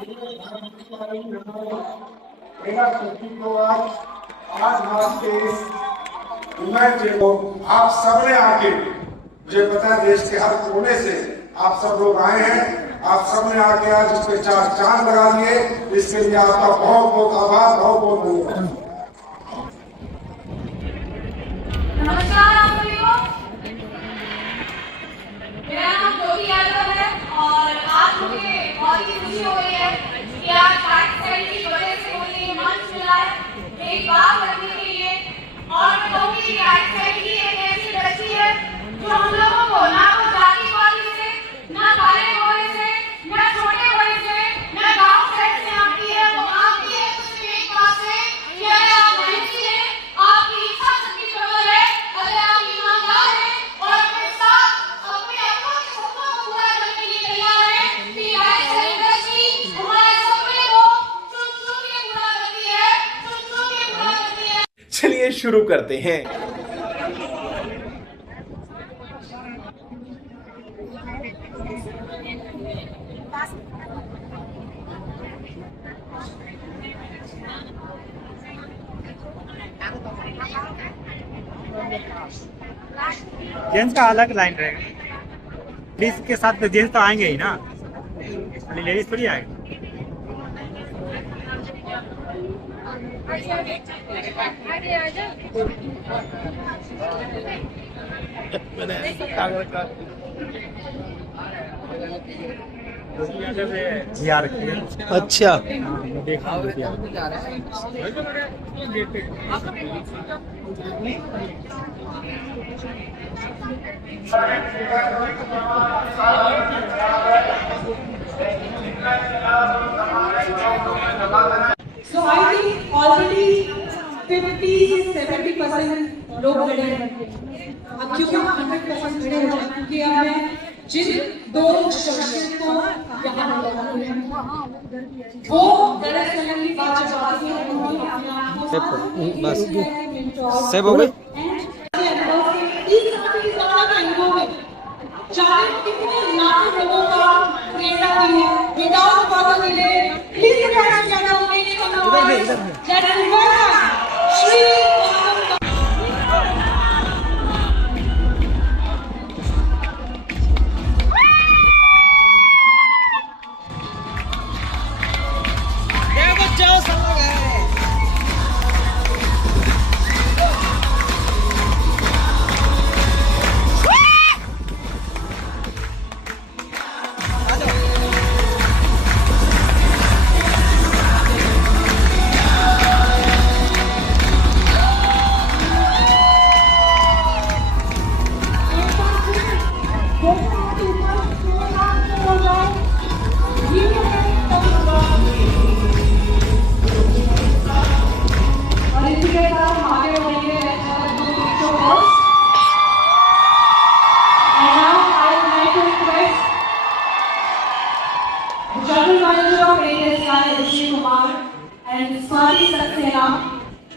मेरा खुशी को आज भारत के इस को आप सबने आके, मुझे पता है देश के हर कोने से आप सब लोग आए हैं, आप सबने आके आज उस पे चार चांद लगा दिए, इसके लिए आपका बहुत बहुत आभार, बहुत बहुत धन्यवाद। नमस्कार आप सभी को, मेरा नाम ज्योति यादव है और आज मुझे बहुत ही खुशी हो रही है कि आज पाकिस्तान की वजह से मुझे ये मंच मिला है एक बात करने के लिए। और मैं कहूँगी कि पाकिस्तान की एक ऐसी बच्ची है जो हम लोगों को ना तो जातिवादी से, ना काले गोरे से, ना छोटे बड़े से, ना गांव साइड से आती है, वो आती है उसके एक पास से कि अगर आप मेहनती हैं, आपकी इच्छा शक्ति प्रबल है, अगर आप ईमानदार हैं और अपने साथ अपने अपनों के सपनों को पूरा करने के लिए तैयार हैं, कि पाकिस्तान इंडस्ट्री हमारे सपने को चुन चुन के पूरा करती है, चुन चुन के पूरा करती है। चलिए शुरू करते हैं। जेंट्स का अलग लाइन रहेगा, लेडीज के साथ जेंट्स तो आएंगे ही ना, लेडीज थोड़ी आएंगे। अच्छा So I think already 50-70% लोग खड़े हैं। अब क्योंकि हम 100% खड़े हो जाए, क्योंकि अब मैं जिन दो शख्सियत को यहाँ बुलाया है, वो दरअसल की बात जब आती है, उन्होंने अपने आप को बस सेव हो गई। चाहे कितने लाखों लोगों का प्रेरणा मिले, without further delay, please Shri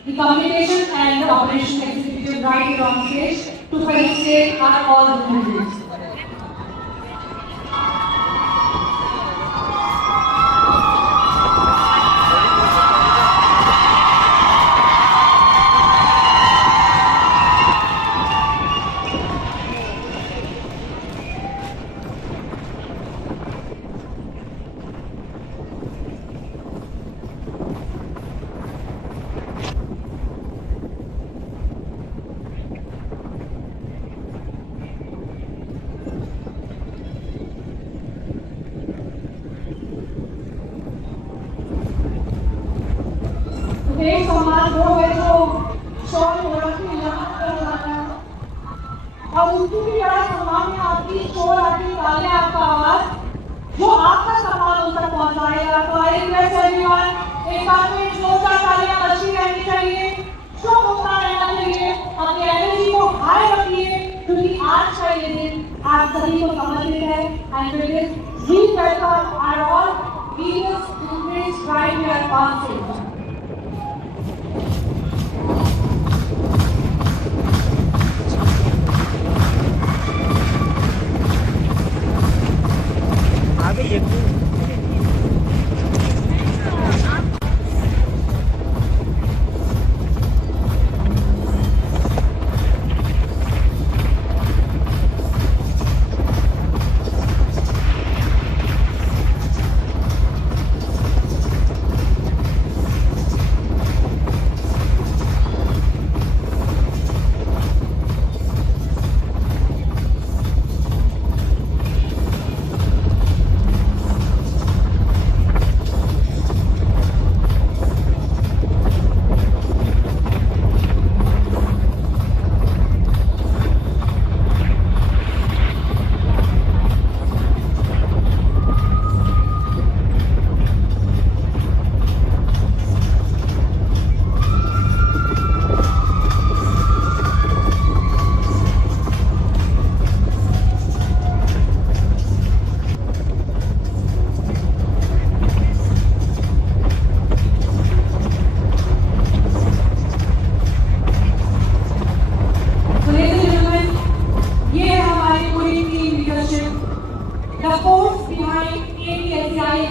the communication and the operation executive right here on stage to felicitate all the candidates. एक समाज वो है जो शोर हो रखी है और उनकी भी बड़ा सम्मान है, आपकी शोर, आपकी तालियां, आपका आवाज जो आपका सम्मान उन तक पहुंचाएगा। तो आई रिक्वेस्ट एवरीवन, एक बार में जोरदार तालियां बजती रहनी चाहिए, शो होता रहना चाहिए, अपनी एनर्जी को हाई रखिए, क्योंकि आज का ये दिन आप सभी को समर्पित है। And with this we welcome our all leaders students right here on stage. आगे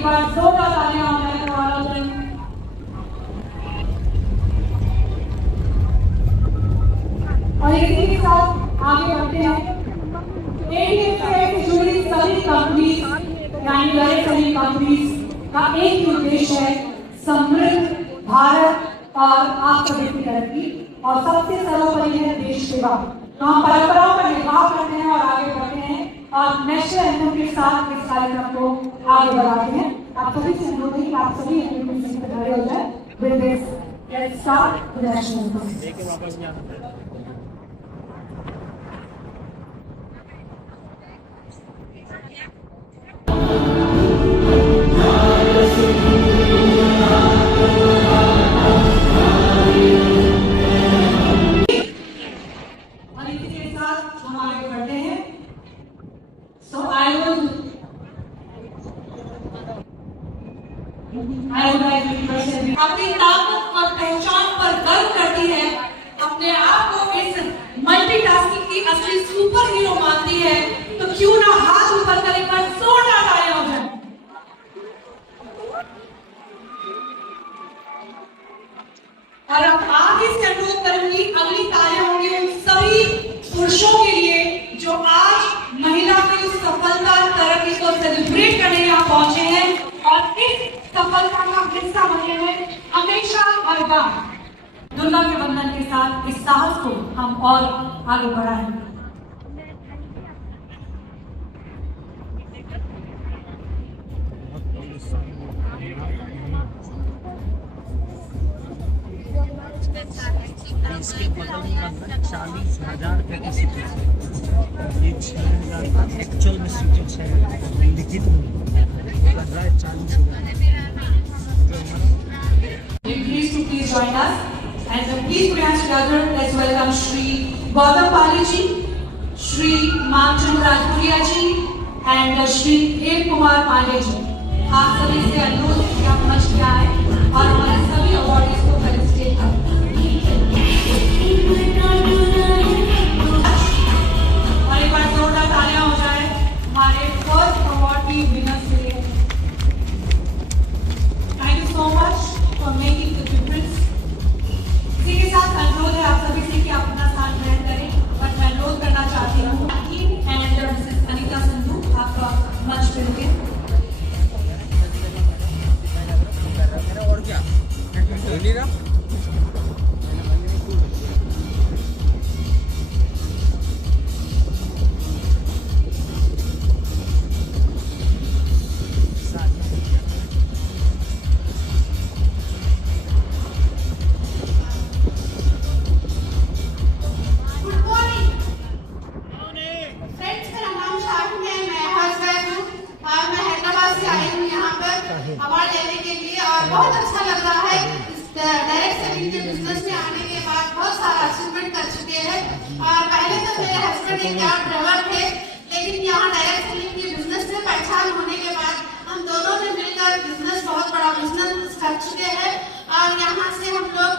एक बार जोरदार तालियां हो जाए तो आलोचन। और इसी के साथ आगे बढ़ते हैं। ADA से जुड़ी सभी कंपनीज यानी डायरेक्ट सेलिंग कंपनीज का एक ही उद्देश्य है, समृद्ध भारत और आप सभी की तरक्की, और सबसे सर्वोपरि है देश सेवा। तो हम परंपराओं का निर्वाह करते हैं और आगे बढ़ते हैं और नेशनल एंथम के साथ इस कार्यक्रम को आगे बढ़ाते हैं। आप सभी से अनुरोध है कि आप सभी अपनी कुर्सी पर खड़े हो जाएं। With this let's start the national anthem. अपनी ताकत और पहचान पर गर्व करती है, अपने आप को इस मल्टीटास्किंग की असली सुपर हीरो मानती है, तो क्यों ना हाथ ऊपर कर एक बार जोरदार तालियां हो जाए। और अब आगे से अनुरोध करूंगी, अगली तालियां होंगी उन सभी पुरुषों के लिए जो आज महिला की उस सफलता तरक्की को सेलिब्रेट करने यहाँ पहुंचे हैं और इस सफलता का हिस्सा बने हैं हमेशा और दुर्गा के वंदन के साथ इस साहस को हम और आगे बढ़ाएंगे। इसके बगल में 40,000 रुपये की सीटें हैं। ये 6,000 एक्चुअल में सीटें है, लिखित में 40,000। Please join us and please put hands together. Let's welcome Shri Gautam Pali ji, Shri Manchand Rajpuria ji and Shri Dev Kumar Pandey ji. आप सभी से अनुरोध है कि आप मंच पे आए और हमारे सभी अवॉर्डीज को फेलिसिटेट करें। और एक बार जोरदार तालियां हो जाए हमारे फर्स्ट अवॉर्डी विनर्स के लिए। Thank you so much for making the difference. इसी के साथ अनुरोध है आप सभी से कि आप अपना स्थान ग्रहण करें, बट मैं अनुरोध करना चाहती हूँ एंड मिसेस अनीता संधू आपका मंच पे रुके। और क्या अवार्ड लेने के लिए और बहुत अच्छा लग रहा है। डायरेक्ट सेलिंग के बिजनेस में आने के बाद बहुत सारा अचीवमेंट कर चुके हैं और पहले तो मेरे हस्बैंड एक कैब ड्राइवर थे, लेकिन यहाँ डायरेक्ट सेलिंग के बिजनेस में पहचान होने के बाद हम दोनों ने मिलकर बिजनेस बहुत बड़ा बिजनेस कर चुके हैं और यहाँ से हम लोग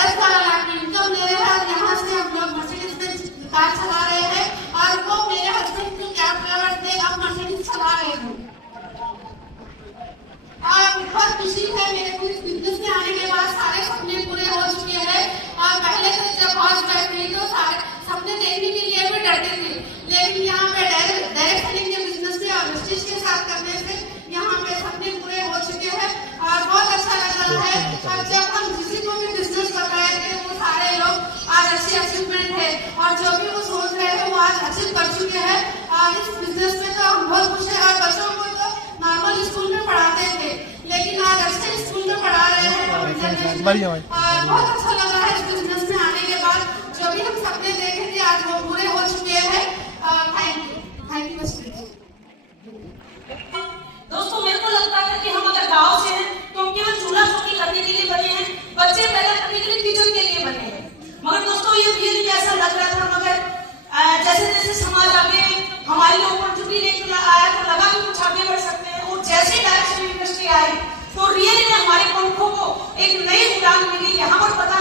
10-12 लाख की इनकम ले रहे हैं और यहाँ से हम लोग मर्सिडीज में कार चला रहे हैं और वो मेरे हस्बैंड जो कैब ड्राइवर थे अब मर्सिडीज चला रहे हैं। बहुत खुशी है मेरे को इस बिजनेस में आने के बाद सारे सपने पूरे हो चुके हैं और पहले से जब हाउस वाइफ थी तो सारे सपने देखने के लिए भी डरते थे, लेकिन यहाँ पे डायरेक्ट सेलिंग के बिजनेस में और प्रेस्टीज के साथ करने से यहाँ पे सपने पूरे हो चुके हैं और बहुत अच्छा लग रहा है। और जब हम किसी को भी बिजनेस कर रहे थे वो सारे लोग आज अच्छी अचीवमेंट है और जो भी वो सोच रहे थे वो आज अचीव कर चुके हैं और इस बिजनेस में तो हम बहुत खुश है। और बच्चों को तो नॉर्मल स्कूल में पढ़ाते थे, लेकिन आज अच्छे स्कूल में पढ़ा रहे हैं और बहुत अच्छा लग रहा है इस बिजनेस में आने के बाद। जो भी हम सपने देखे थे आज वो पूरे हो चुके हैं। Thank you. दोस्तों मेरे को लगता है कि हम अगर गांव से हैं तो हम केवल चूल्हा चौकी करने के लिए बने हैं, बच्चे पैदा करने के लिए किचन के लिए बने हैं। मगर दोस्तों ये रियली ऐसा लग रहा था, मगर जैसे जैसे समाज आगे हमारी अपॉर्चुनिटी लेकर आया तो लगा कि कुछ आगे बढ़ सकते हैं और जैसे डायरेक्ट सेलिंग इंडस्ट्री आई तो रियली में हमारे पंखों को एक नई उड़ान मिली। यहाँ पर पता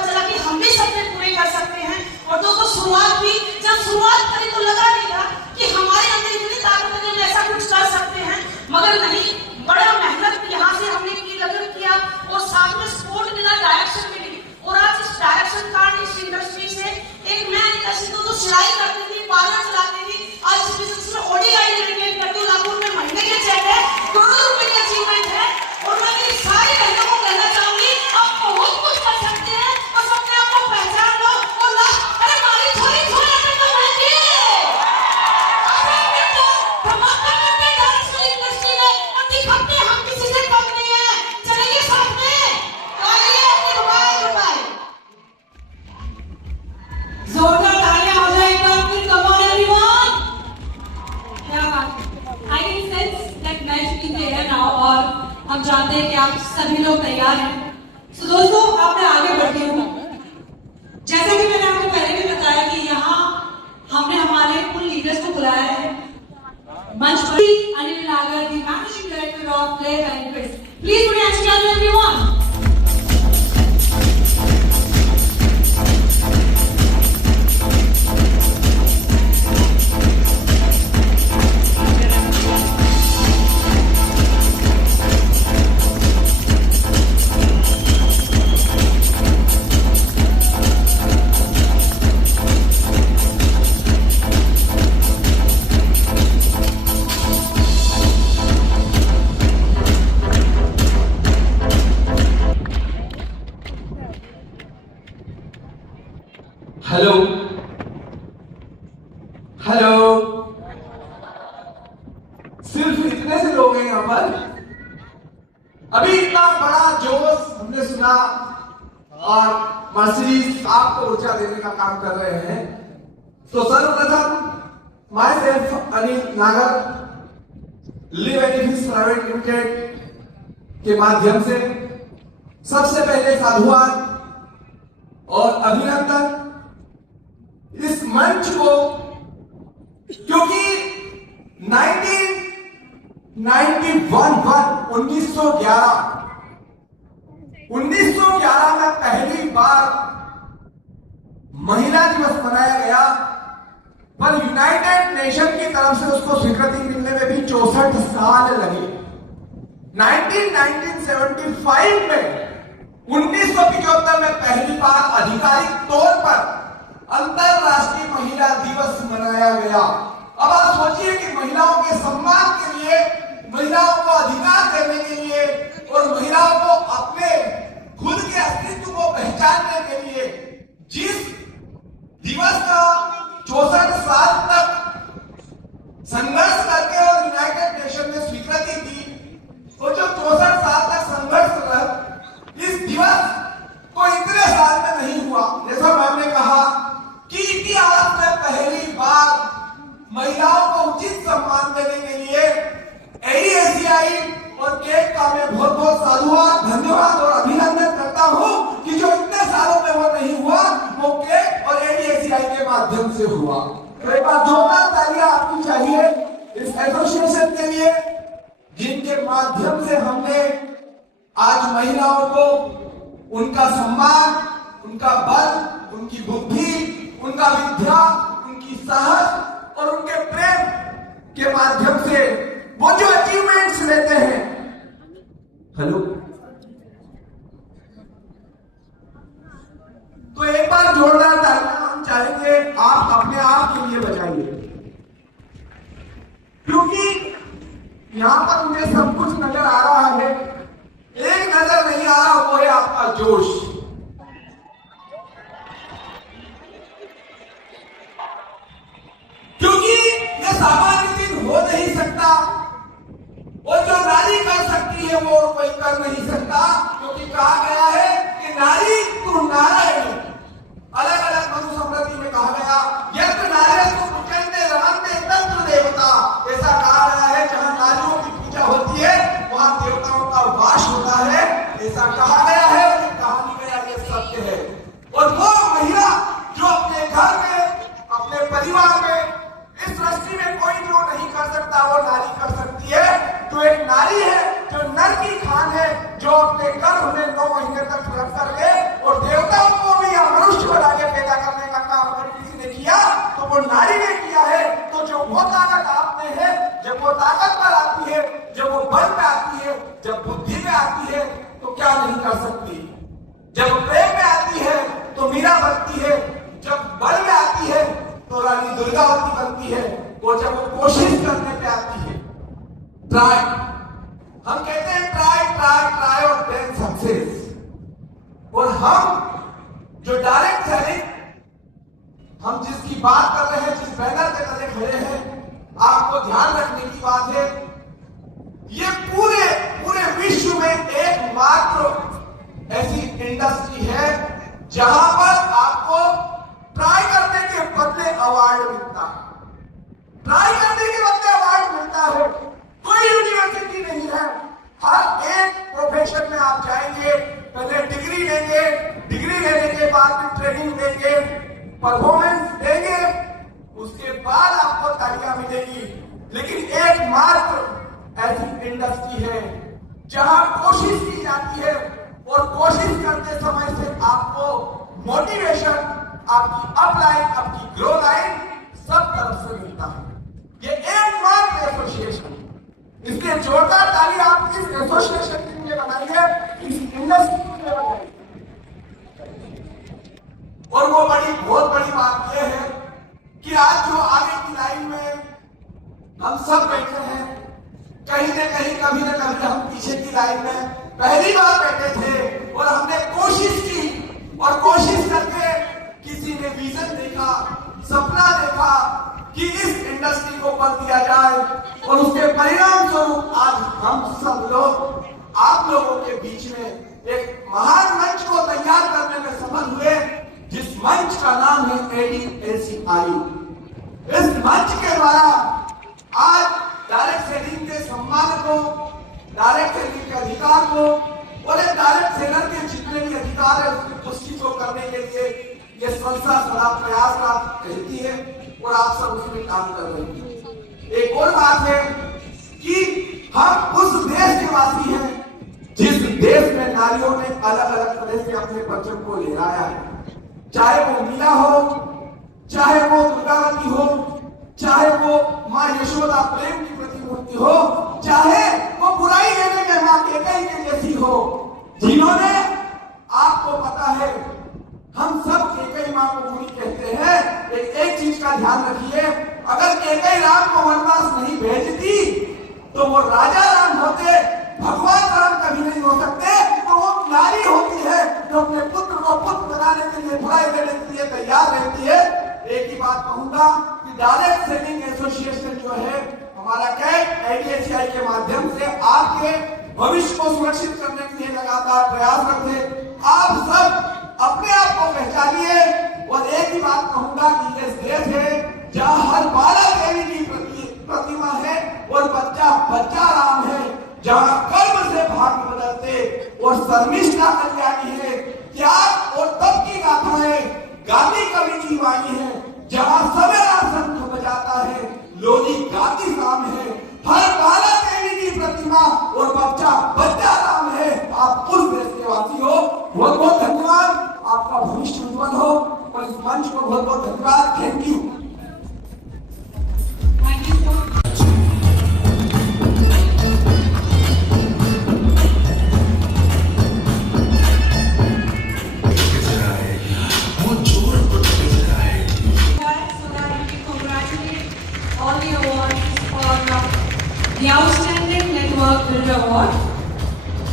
आप सभी लोग तैयार हैं। तो दोस्तों अब मैं आगे बढ़ती हूँ। जैसा कि मैंने आपको पहले भी बताया कि यहाँ हमने हमारे कुल लीडर्स को बुलाया है मंच पर। अनिल नागर, the managing director of play banquets, please put your hands together everyone. Hello hello, सिर्फ इतने से लोग हैं यहाँ पर। अभी इतना बड़ा जोश हमने सुना और मर्सिडीज आपको ऊर्जा देने का काम कर रहे हैं। तो सर्वप्रथम माई सेल्फ अनिल नागर, लिव एडिफिस प्राइवेट लिमिटेड के माध्यम से सबसे पहले साधुवाद और अभिनंदन इस मंच को, क्योंकि 1911 में पहली बार महिला दिवस मनाया गया, पर यूनाइटेड नेशन की तरफ से उसको स्वीकृति मिलने में भी 64 साल लगे। 1975 में 1975 में पहली बार आधिकारिक तौर पर अंतरराष्ट्रीय महिला दिवस मनाया गया। अब आप सोचिए कि महिलाओं के सम्मान के लिए, महिलाओं को अधिकार देने के लिए और महिलाओं को अपने खुद के अस्तित्व को पहचानने के लिए जिस दिवस का 64 साल तक संघर्ष करके और यूनाइटेड नेशन ने स्वीकृति दी, वो जो 64 साल तक संघर्ष रहा, इस दिवस को इतने साल में नहीं हुआ। जैसा मैंने कहा कि इतिहास में पहली बार महिलाओं को उचित सम्मान देने के लिए एडीएसीआई और केक का मैं बहुत बहुत साधुवाद, धन्यवाद और अभिनंदन करता हूं कि जो इतने सालों में वो नहीं हुआ, वो केक और एडीएसीआई के माध्यम से हुआ। तो एक बार जोरदार तालियां आपकी चाहिए इस एसोसिएशन के लिए, जिनके माध्यम से हमने आज महिलाओं को उनका सम्मान, उनका बल, उनकी बुद्धि, उनका विद्या, उनकी साहस और उनके प्रेम के माध्यम से वो जो अचीवमेंट्स लेते हैं। हेलो, तो एक बार जोरदार तालियां हम चाहेंगे आप अपने आप के लिए बजाइए, क्योंकि यहां पर मुझे सब कुछ नजर आ रहा है, एक नजर नहीं आ रहा, वो है आपका जोश। क्योंकि ये सामान्य दिन हो नहीं सकता और जो नारी कर सकती है वो कोई कर नहीं सकता, क्योंकि कहा गया है कि नारी तू नारायण। अलग अलग मनुस्मृति में कहा गया यत्र नार्यस्तु पूज्यन्ते रमन्ते तत्र देवता। ऐसा कहा गया है जहां नारियों की पूजा होती है वहां देवताओं का वास होता है, ऐसा कहा गया है और कहानी गया, ये सत्य है। और वो महिला जो अपने घर में, अपने परिवार में, इस सृष्टि में कोई जो नहीं कर सकता वो नारी कर सकती है। जो एक नारी है, जो नर की खान है, जो अपने गर्भ में 9 महीने तक रख करके और देवताओं को भी मनुष्य बना के पैदा करने का काम अगर किसी ने किया तो वो नारी ने किया है। तो जो वो ताकत आप में है, जब वो ताकत पर आती है, जब वो बल में आती है, जब बुद्धि में आती है, तो क्या नहीं कर सकती। जब प्रेम में आती है तो मीरा बनती है, जब बल में आती है तो रानी दुर्गावती बनती है, वो जब वो कोशिश करने पे आती है। ट्राई, हम कहते हैं ट्राई ट्राई ट्राई और देन सक्सेस। और हम जो डायरेक्ट सेलिंग, हम जिसकी बात कर रहे हैं, जिस बैनर पे तले खड़े हैं, आपको ध्यान रखने की बात है, ये पूरे विश्व में एकमात्र ऐसी इंडस्ट्री है जहां पर आपको ट्राई करने के बदले अवार्ड मिलता है। ट्राई करने के बदले अवार्ड मिलता है। कोई यूनिवर्सिटी नहीं है, हर एक प्रोफेशन में आप जाएंगे, पहले डिग्री लेंगे, डिग्री लेने के बाद फिर ट्रेनिंग देंगे, परफॉर्मेंस देंगे, उसके बाद आपको तालियां मिलेगी। लेकिन एकमात्र ऐसी इंडस्ट्री है जहां कोशिश की जाती है और कोशिश करते समय से आपको मोटिवेशन, आपकी अपलाइन, आपकी ग्रो लाइन सब तरफ से मिलता है। ये एकमात्र एसोसिएशन, इसलिए जोरदार ताली आप इस एसोसिएशन के लिए बनाइए, इस इंडस्ट्री के लिए बनाइए। और वो बहुत बड़ी बात यह है कि आज जो आगे की लाइन में हम सब बैठे हैं, कहीं न कहीं कभी न कभी हम पीछे की लाइन में पहली बार बैठे थे और हमने कोशिश की और कोशिश करके किसी ने विजन देखा, सपना देखा कि इस इंडस्ट्री को बल दिया जाए और उसके परिणाम स्वरूप आज हम सब लोग आप लोगों के बीच में एक महान मंच को तैयार करने में सफल हुए, जिस मंच का नाम है ADACI। इस मंच के द्वारा आज डायरेक्ट सेलिंग के सम्मान को, डायरेक्ट सेलिंग के अधिकार को और एक डायरेक्ट सेलर के जितने भी अधिकार है उसकी पुष्टि को करने के लिए ये संस्था सदा प्रयासरत रहती है और आप सब उसमें काम कर रहे हैं। एक और बात है कि हम उस देश के वासी हैं जिस देश में नारियों ने अलग अलग तरह से अपने बच्चों को लहराया है, चाहे वो मीरा हो, चाहे वो दुर्गावती हो, चाहे वो माँ यशोदा प्रेम की प्रतिमूर्ति हो, चाहे वो बुराई लेने में माँ केकई के जैसी हो, जिन्होंने, आपको पता है हम सब केकई माँ को बुरी कहते हैं। एक चीज का ध्यान रखिए, अगर केकई राम को वनवास नहीं भेजती तो वो राजा राम होते, भगवान राम कभी नहीं हो सकते। तो वो नारी होती है जो अपने पुत्र को पुत्र बनाने के लिए, बुराई देने के लिए तैयार रहती है। एक ही बात कहूंगा कि डायरेक्ट सेलिंग एसोसिएशन जो है हमारा कैट ADACI के माध्यम से आपके भविष्य को सुरक्षित करने के लिए लगातार प्रयासरत है। आप सब अपने आप को पहचानिए और एक ही बात कहूंगा कि ये देश है जहां हर 12 देवी की प्रतिमा है और बच्चा बच्चा राम है, जहां कर्म से भाग्य बदलते और शर्मिष्ठा कल्याणी है, त्याग और तप की गाथाएं गांधी कवि की वाणी है, जहां सवेरा शंख बजाता है, लोरी गाती शाम है, हर 12 देवी की प्रतिमा और बच्चा बच्चा राम है। आप उस देश के वासी हो। बहुत बहुत धन्यवाद, आपका भविष्य उज्जवल हो और इस मंच को बहुत बहुत धन्यवाद। Thank you. The Outstanding Network Builder Award.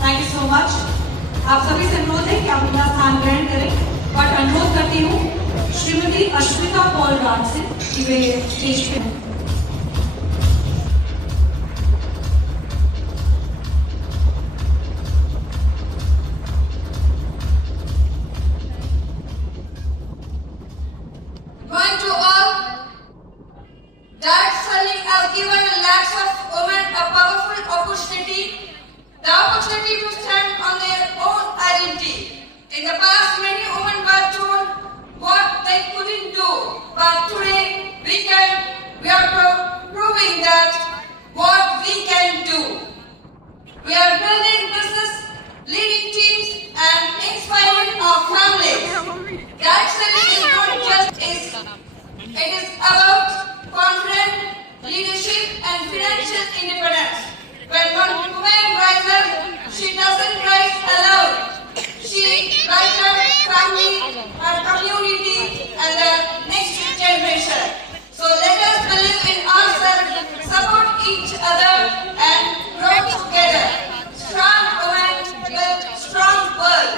Thank you so much. आप सभी से अनुरोध है कि आप अपना स्थान ग्रहण करें और अनुरोध करती हूँ श्रीमती अश्विता पॉल राज से कि वे स्टेज पे हैं। Going to all, direct selling has given lakhs of women a powerful opportunity, the opportunity to stand on their own identity. In the past, many women were told what they couldn't do, but today we are proving that what we can do. We are building business, leading teams, and inspiring our families. Direct selling is not just it is about confidence, leadership, and financial independence. When one woman rises, she doesn't rise alone. She rises her family, her community, and the next generation. So let us believe in ourselves, support each other, and grow together. Strong women build strong world.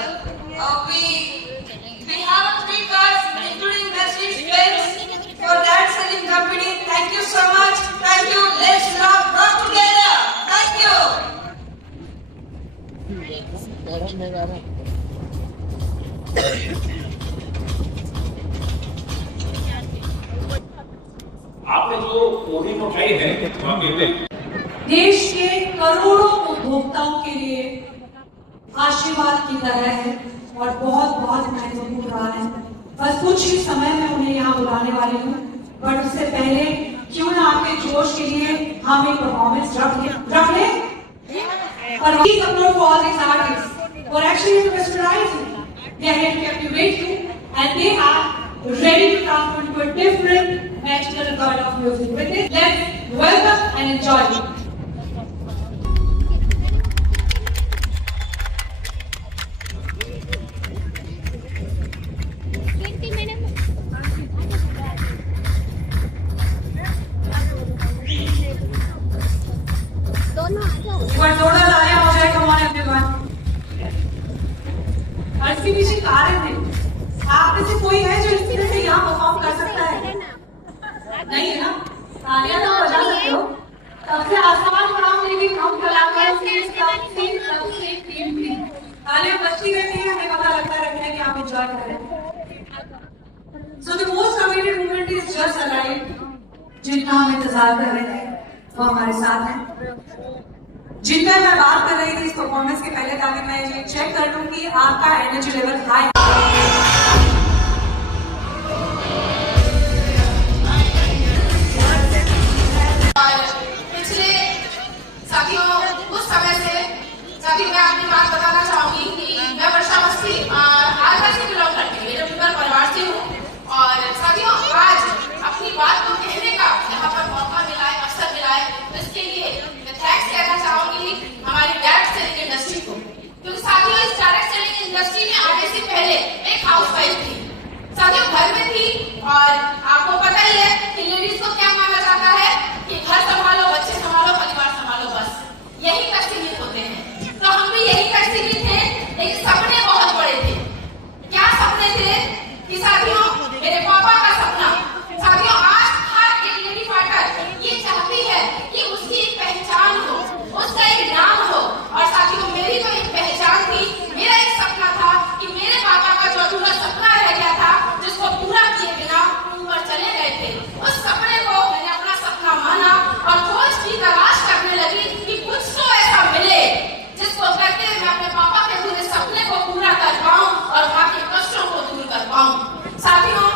We have 3 cards, including Mercedes-Benz, for that selling company. Thank you so much. Thank you. Let's rock together. Thank you. आपने जो मुहिम उठाई है, देश के करोड़ों उपभोक्ताओं के लिए आशीर्वाद की तरह है और बहुत बहुत महत्वपूर्ण रहा है। बस कुछ ही समय में उन्हें यहाँ बुलाने वाली हूँ, बट उससे पहले क्यों ना आपके जोश के लिए हम एक परफॉर्मेंस रख लें। और these applause for all these artists who are actually to mesmerize you. They are here to captivate you, and they are ready to transform into a different magical world of music. With this, let's welcome and enjoy it. इसके पीछे कारण है। आप में से कोई है जो इस तरह से यहाँ परफॉर्म कर सकता है? नहीं है ना? तालियां तो बजा सकते हो। सबसे आसान काम लेकिन हम कलाकारों की सबसे टीम थी। तालियां बजती रहती हैं, हमें पता लगता रहता है कि आप एंजॉय कर रहे हैं। So the most awaited moment is just arrived. जिनका हम इंतजार कर रहे थे वो हमारे साथ हैं। जिनका मैं बात कर रही थी इस परफॉर्मेंस के पहले, ताकि मैं ये चेक कर लूं कि आपका एनर्जी लेवल हाई। पिछले साथियों कुछ समय से साथियों मैं अपनी बात बताना चाहूंगी कि मैं वर्षा मस्ती आगरा से बिलोंग करती हूँ, मेरे परिवार से हूँ। और साथियों आज अपनी बात को कहने का यहाँ पर मौका मिला है, अवसर मिला है, तो इसके लिए थैंक्स कहना चाहूंगी हमारी डायरेक्ट सेलिंग इंडस्ट्री को, क्योंकि साथियों इस डायरेक्ट सेलिंग इंडस्ट्री में आने से पहले एक हाउसवाइफ थी। साथियों घर में थी और आपको पता ही है कि लेडीज को क्या माना जाता है कि घर संभालो, बच्चे संभालो, परिवार संभालो, बस यही तक सीमित होते हैं। तो हम भी यही तक सीमित थे, लेकिन सपने बहुत बड़े थे। क्या सपने थे कि साथियों मेरे पापा का सपना, साथियों आज हर एक लेडी फाइटर ये चाहती है कि उसकी एक पहचान हो, उसका एक नाम हो। और साथियों मेरी तो एक पहचान थी, मेरा एक सपना था कि मेरे पापा का जो अधूरा सपना रह गया था, जिसको पूरा किए बिना ऊपर चले गए थे, उस सपने को मैंने अपना सपना माना और खोज की तलाश करने लगी कि कुछ तो ऐसा मिले जिसको करके मैं अपने पापा के अधूरे सपने को पूरा कर पाऊं और माँ के कष्टों को दूर कर पाऊं। साथियों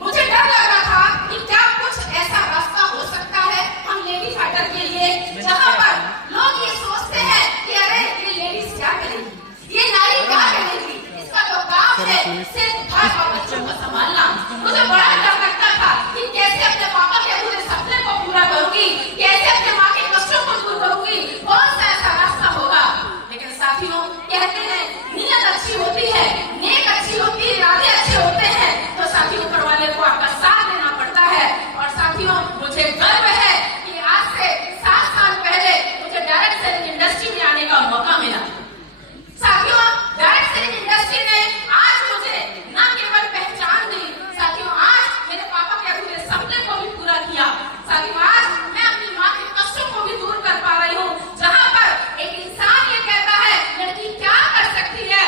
मुझे डर लग रहा था कि क्या कुछ ऐसा रास्ता हो सकता है हम लेडी फाइटर के लिए, जहाँ पर लोग ये सोचते हैं कि अरे ये लेडीज क्या करेगी, ये नारी क्या करेगी, इसका तो काम है सिर्फ घर और बच्चों को संभालना। मुझे बड़ा डर लगता था कि कैसे अपने पापा के अधूरे सपने को पूरा करूंगी, कैसे अपने माँ के कष्टों को दूर करूंगी, कौन सा ऐसा रास्ता होगा। लेकिन साथियों कहते हैं नीयत अच्छी होती है, नेक अच्छी होती है, इरादे अच्छे होते हैं, तो साथियों ऊपर वाले को आपका साथ देना पड़ता है। और साथियों मुझे गर्व है कि आज से 7 साल पहले मुझे डायरेक्ट सेलिंग इंडस्ट्री में आने का मौका मिला। साथियों डायरेक्ट सेलिंग इंडस्ट्री ने आज मुझे न केवल पहचान दी, साथियों आज मेरे पापा के अधूरे सपने को भी पूरा किया। साथियों आज मैं अपनी माँ के कष्टों को भी दूर कर पा रही हूँ। जहाँ पर एक इंसान ये कहता है लड़की क्या कर सकती है,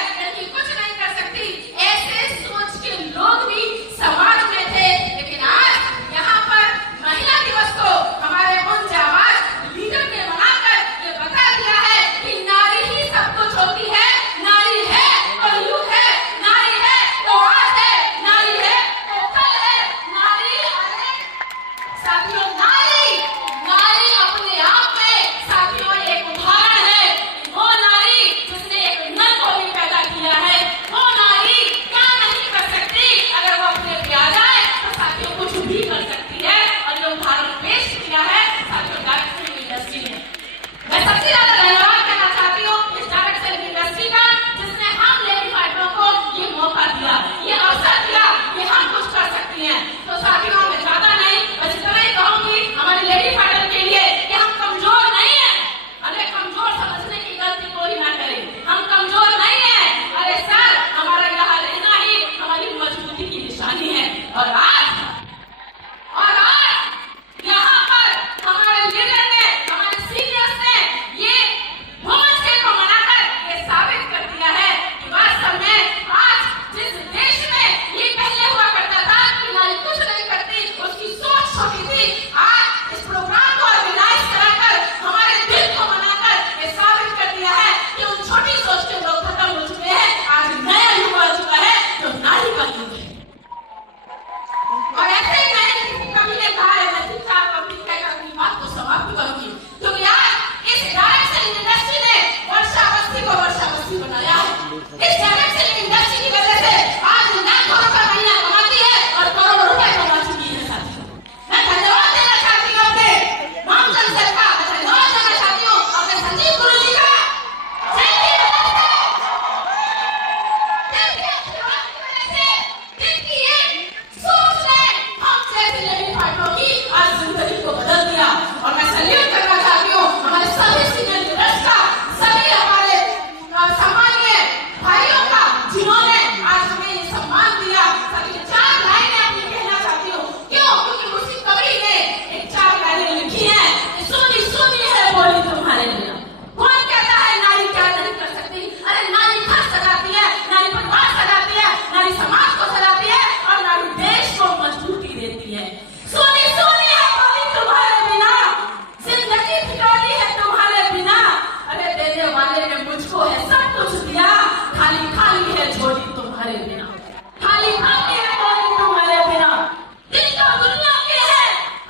इस डायरेक्ट इंडस्ट्री की वजह से आज लाखों रुपए महीना कमाती है और करोड़ों रुपए कमा चुकी है साथियों। मैं धन्यवाद देना चाहती हूँ अपने मामचंद सर का, मैं धन्यवाद देना चाहती हूँ अपने संजीव गुरु जी का, आज जिंदगी को बदल दिया। और मैं सैल्यूट करना चाहती हूँ हमारे सभी सीनियर लीडर्स का, सभी हमारे सामान्य भाइयों का, जिन्होंने आज हमें ये सम्मान दिया। सभी 4 लाइनें अपनी कहना चाहती हूँ। क्यों? क्योंकि उसी कवि ने एक 4 लाइनें लिखी है, सुनी सुनी है बोली तुम्हारे बिना। कौन कहता है नारी क्या नहीं कर सकती? अरे नारी घर सजाती है, नारी परिवार सजाती है, नारी समाज को सजाती है और नारी देश को मजबूती देती है। सोनी सोनी है बोली तुम्हारे बिना, जिंदगी ठिकानी है तुम्हारे बिना। अरे देने वाले ने मुझको है सब कुछ दिया, खाली खाली है झोली तुम्हारे बिना, खाली खाली है बोली तुम्हारे बिना। दिल तो दुनिया के है,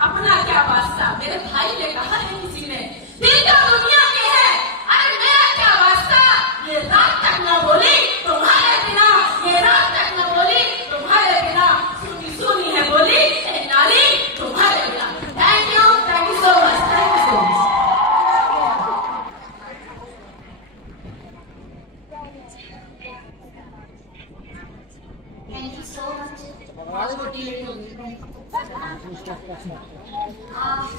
अपना क्या वास्ता? मेरे भाई ने कहा है किसी ने, दिल तो दुनिया के है, अरे मेरा क्या वास्ता? ये रात तक न बोली तुम्हारे बिना, ये रात तक न बोली तुम्हारे बिना। सुनी सुनी है बोली एक नारी तुम्हारे बिना। Thank you so much, thank you so much. Thank you so much.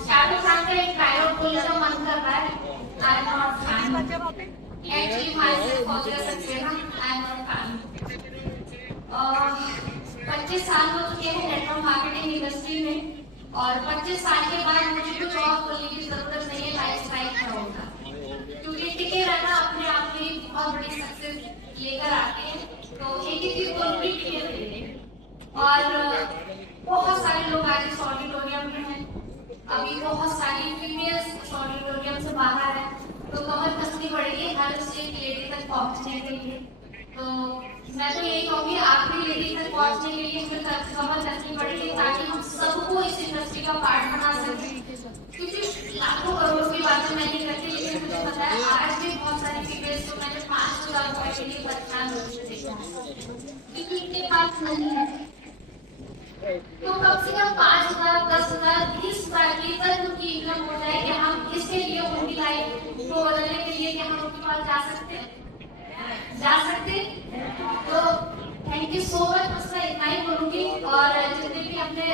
Shahrukh Khan का एक डायलॉग बोलने का मन कर रहा है। I am not fan. Actually, myself also Saxena. I am not fan. 25 साल हो चुके हैं नेटवर्क मार्केटिंग इंडस्ट्री में और 25 साल के बाद मुझे कुछ और बोलने की जरूरत नहीं है। लाइफ स्टाइल का होगा क्योंकि टिके रहना अपने आप में बहुत बड़ी सक्सेस लेकर आते हैं। तो एक बोल टिके रहिए। और बहुत सारे लोग आज इस ऑडिटोरियम में हैं, अभी बहुत सारी फीमेल्स इस ऑडिटोरियम से बाहर हैं, तो कमर कसनी पड़ेगी हर स्टेट लेडी तक पहुंचने के लिए। तो मैं तो यही कहूँगी आखिरी लेडी तक पहुंचने के लिए फिर कमर कसनी पड़ेगी ताकि हम सबको इस इंडस्ट्री का पार्ट बना सकें। क्योंकि लाखों करोड़ों की बातें मैं नहीं करती, लेकिन मुझे पता है आज भी बहुत सारी फीमेल्स को मैंने 5,000 रुपए के लिए परेशान होते देखा क्योंकि इनके पास नहीं है। तो कम से कम 5,000, 10,000, 20,000 की तक उनकी इनकम हो जाए कि हम इसके लिए उनकी लाइफ को बदलने के लिए कि हम उनके पास जा सकते। तो थैंक यू सो मच। बस मैं इतना ही बोलूंगी और जितने भी अपने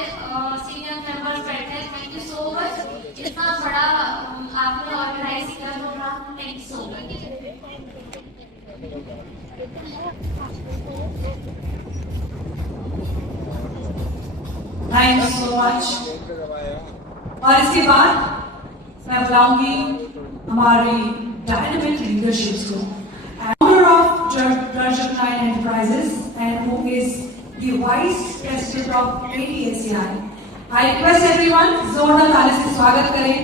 सीनियर मेंबर्स बैठे हैं, थैंक यू सो मच। इतना बड़ा आपने ऑर्गेनाइज किया program, thank you so much. Thank you so much. और इसके बाद मैं बुलाऊंगी हमारी डायनामिक लीडरशिप को, owner of Rajatnine Enterprises and who is the Vice President of ADSCI. I request everyone जोरदार ताली से स्वागत करें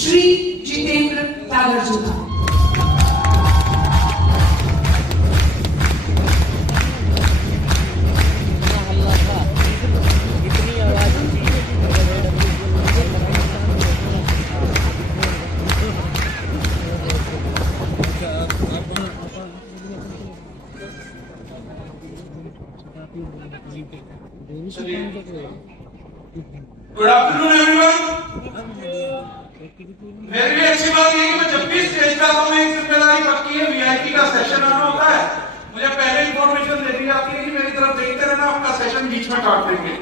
श्री जितेंद्र टागर जी का। Good afternoon everyone. मेरी भी अच्छी बात ये कि मैं जब भी स्टेज पे आता हूं एक जिम्मेदारी पक्की है, वीआईपी का सेशन आना होता है। मुझे पहले इंफॉर्मेशन दे दी जाती है कि मेरी तरफ देखते रहना, आपका सेशन बीच में काट देंगे।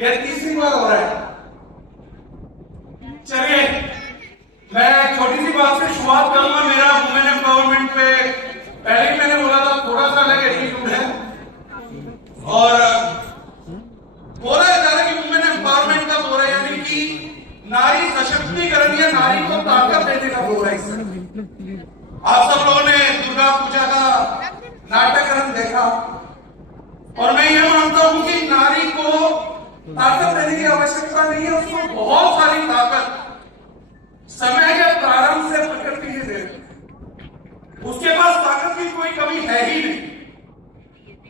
ये तीसरी बार हो रहा है। चलिए मैं छोटी सी बात से शुरुआत करूंगा। मेरा वुमेन एम्पावरमेंट पे पहले ही मैंने बोला था थोड़ा सा अलग एटीट्यूड है और बोला जा रहा है कि वुमेन एम्पावरमेंट का बोल रहा है, यानी कि नारी सशक्तिकरण या नारी को ताकत देने का बोल रहा है। आप सब लोगों ने दुर्गा पूजा का नाटकरण देखा और मैं ये मानता हूं कि नारी को ताकत देने की आवश्यकता नहीं है, उसको बहुत सारी ताकत समय के प्रारंभ से प्रकृति ने दे दी। उसके पास ताकत की कोई कमी है ही नहीं,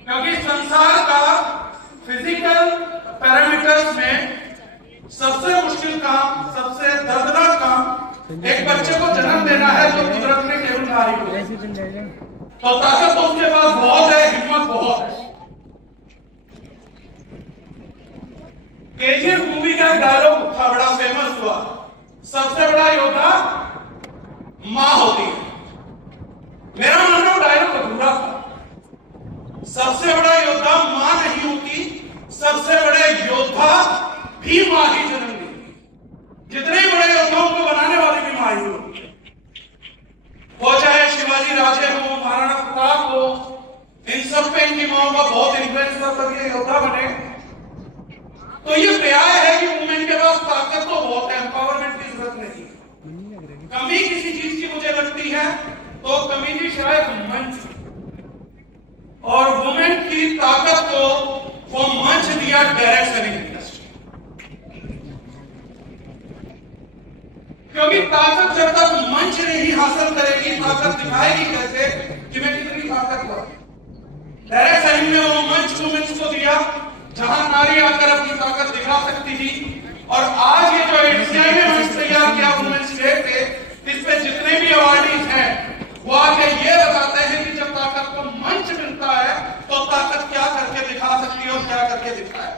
क्योंकि संसार का फिजिकल पैरामीटर्स में सबसे मुश्किल काम, सबसे दर्दनाक काम एक बच्चे को जन्म देना है, जो कुदरत ने केवल नारी को। तो ताकत तो उसके पास बहुत है, हिम्मत बहुत है। केजीएफ मूवी का डायलॉग था, बड़ा फेमस हुआ, सबसे बड़ा योद्धा मां होती है। मेरा मानना डायलॉग अधूरा था। सबसे बड़ा योद्धा मां नहीं होती, सबसे बड़े योद्धा भी मां ही जन्म देती। जितने बड़े योद्धाओं को बनाने वाली भी मां ही होती है। वो चाहे शिवाजी राजे हो, महाराणा प्रताप हो, इन सब पे इनकी माओ का बहुत इन्फ्लुएंस था, तब ये योद्धा बने। तो ये पर्याय है कि वुमेन के पास ताकत तो बहुत है, एम्पावरमेंट की जरूरत नहीं। कमी किसी चीज की मुझे लगती है तो कमी थी शायद मंच, और वुमेन की ताकत को वो मंच दिया डायरेक्ट सेलिंग इंडस्ट्री। क्योंकि ताकत जब तक मंच नहीं हासिल करेगी, ताकत दिखाएगी कैसे कि मैं कितनी ताकतवर। डायरेक्ट सेलिंग में वो मंच वुमेन्स को दिया जहां नारी आकर अपनी ताकत दिखा सकती थी। और आज ये जो एशियाई ने मंच तैयार किया वुमेन्स डे पे, इस पे जितने भी अवार्डीज हैं वो आके ये बताते हैं कि जब ताकत को मंच मिलता है तो ताकत क्या करके दिखा सकती है और क्या करके दिखाए।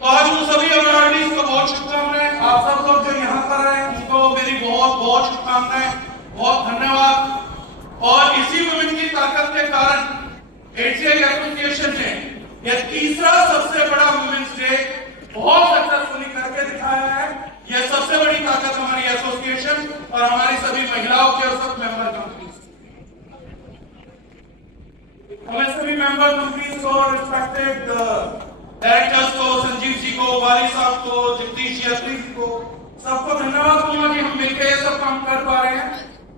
तो आज उन सभी अवार्डीज को बहुत शुभकामनाएं। आप सब लोग जो यहाँ पर आए उनको मेरी बहुत बहुत शुभकामनाएं, बहुत धन्यवाद। और इसी वुमेन की ताकत के कारण एशियाई एसोसिएशन ने यह तीसरा सबसे बड़ा वुमेन्स डे बहुत सक्सेसफुली करके दिखाया है। यह सबसे बड़ी ताकत हमारी एसोसिएशन और हमारी सभी महिलाओं के और सब मेंबर कंपनीज, हमें सभी मेंबर कंपनीज को, रिस्पेक्टेड डायरेक्टर्स को, संजीव जी को, वाली साहब को, जगदीश यात्री जी को, सबको धन्यवाद दूंगा कि हम मिलकर ये सब काम कर पा रहे हैं।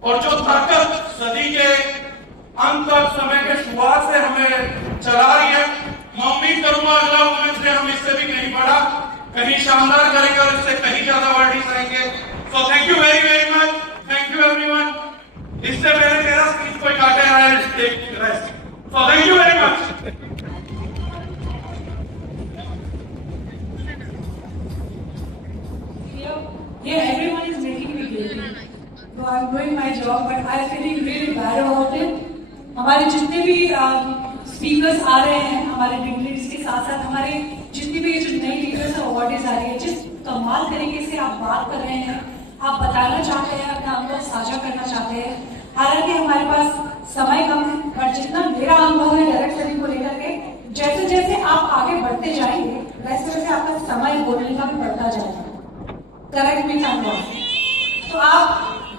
और जो ताकत सदी के अंत तक, समय के शुरुआत से हमें चला रही है, मैं उम्मीद करूंगा अगला वुमेन्स डे हम इससे भी कहीं बड़ा, कहीं शानदार करेंगे और इससे कहीं ज्यादा अवार्डीज आएंगे। So thank you very very much, thank you everyone. इससे पहले मेरा स्पीच कोई काटे ना है, take rest. So thank you very much. Yeah, everyone is making me guilty. So I'm doing my job, but I'm feeling really bad about it. हमारे जितने भी स्पीकर्स आ रहे हैं, हमारे डिग्निटरीज के साथ साथ हमारे जितनी भी जो नई लीडर्स अवार्डीज आ रही है, जिस कमाल तरीके से आप बात कर रहे हैं, आप बताना चाहते हैं, अपना अनुभव साझा करना चाहते हैं। हालांकि हमारे पास समय कम है, पर जितना मेरा अनुभव है डायरेक्ट सेलिंग को लेकर के, जैसे जैसे आप आगे बढ़ते जाएंगे वैसे वैसे आपका समय बोलने का भी बढ़ता जाएगा। Correct me I am wrong. तो आप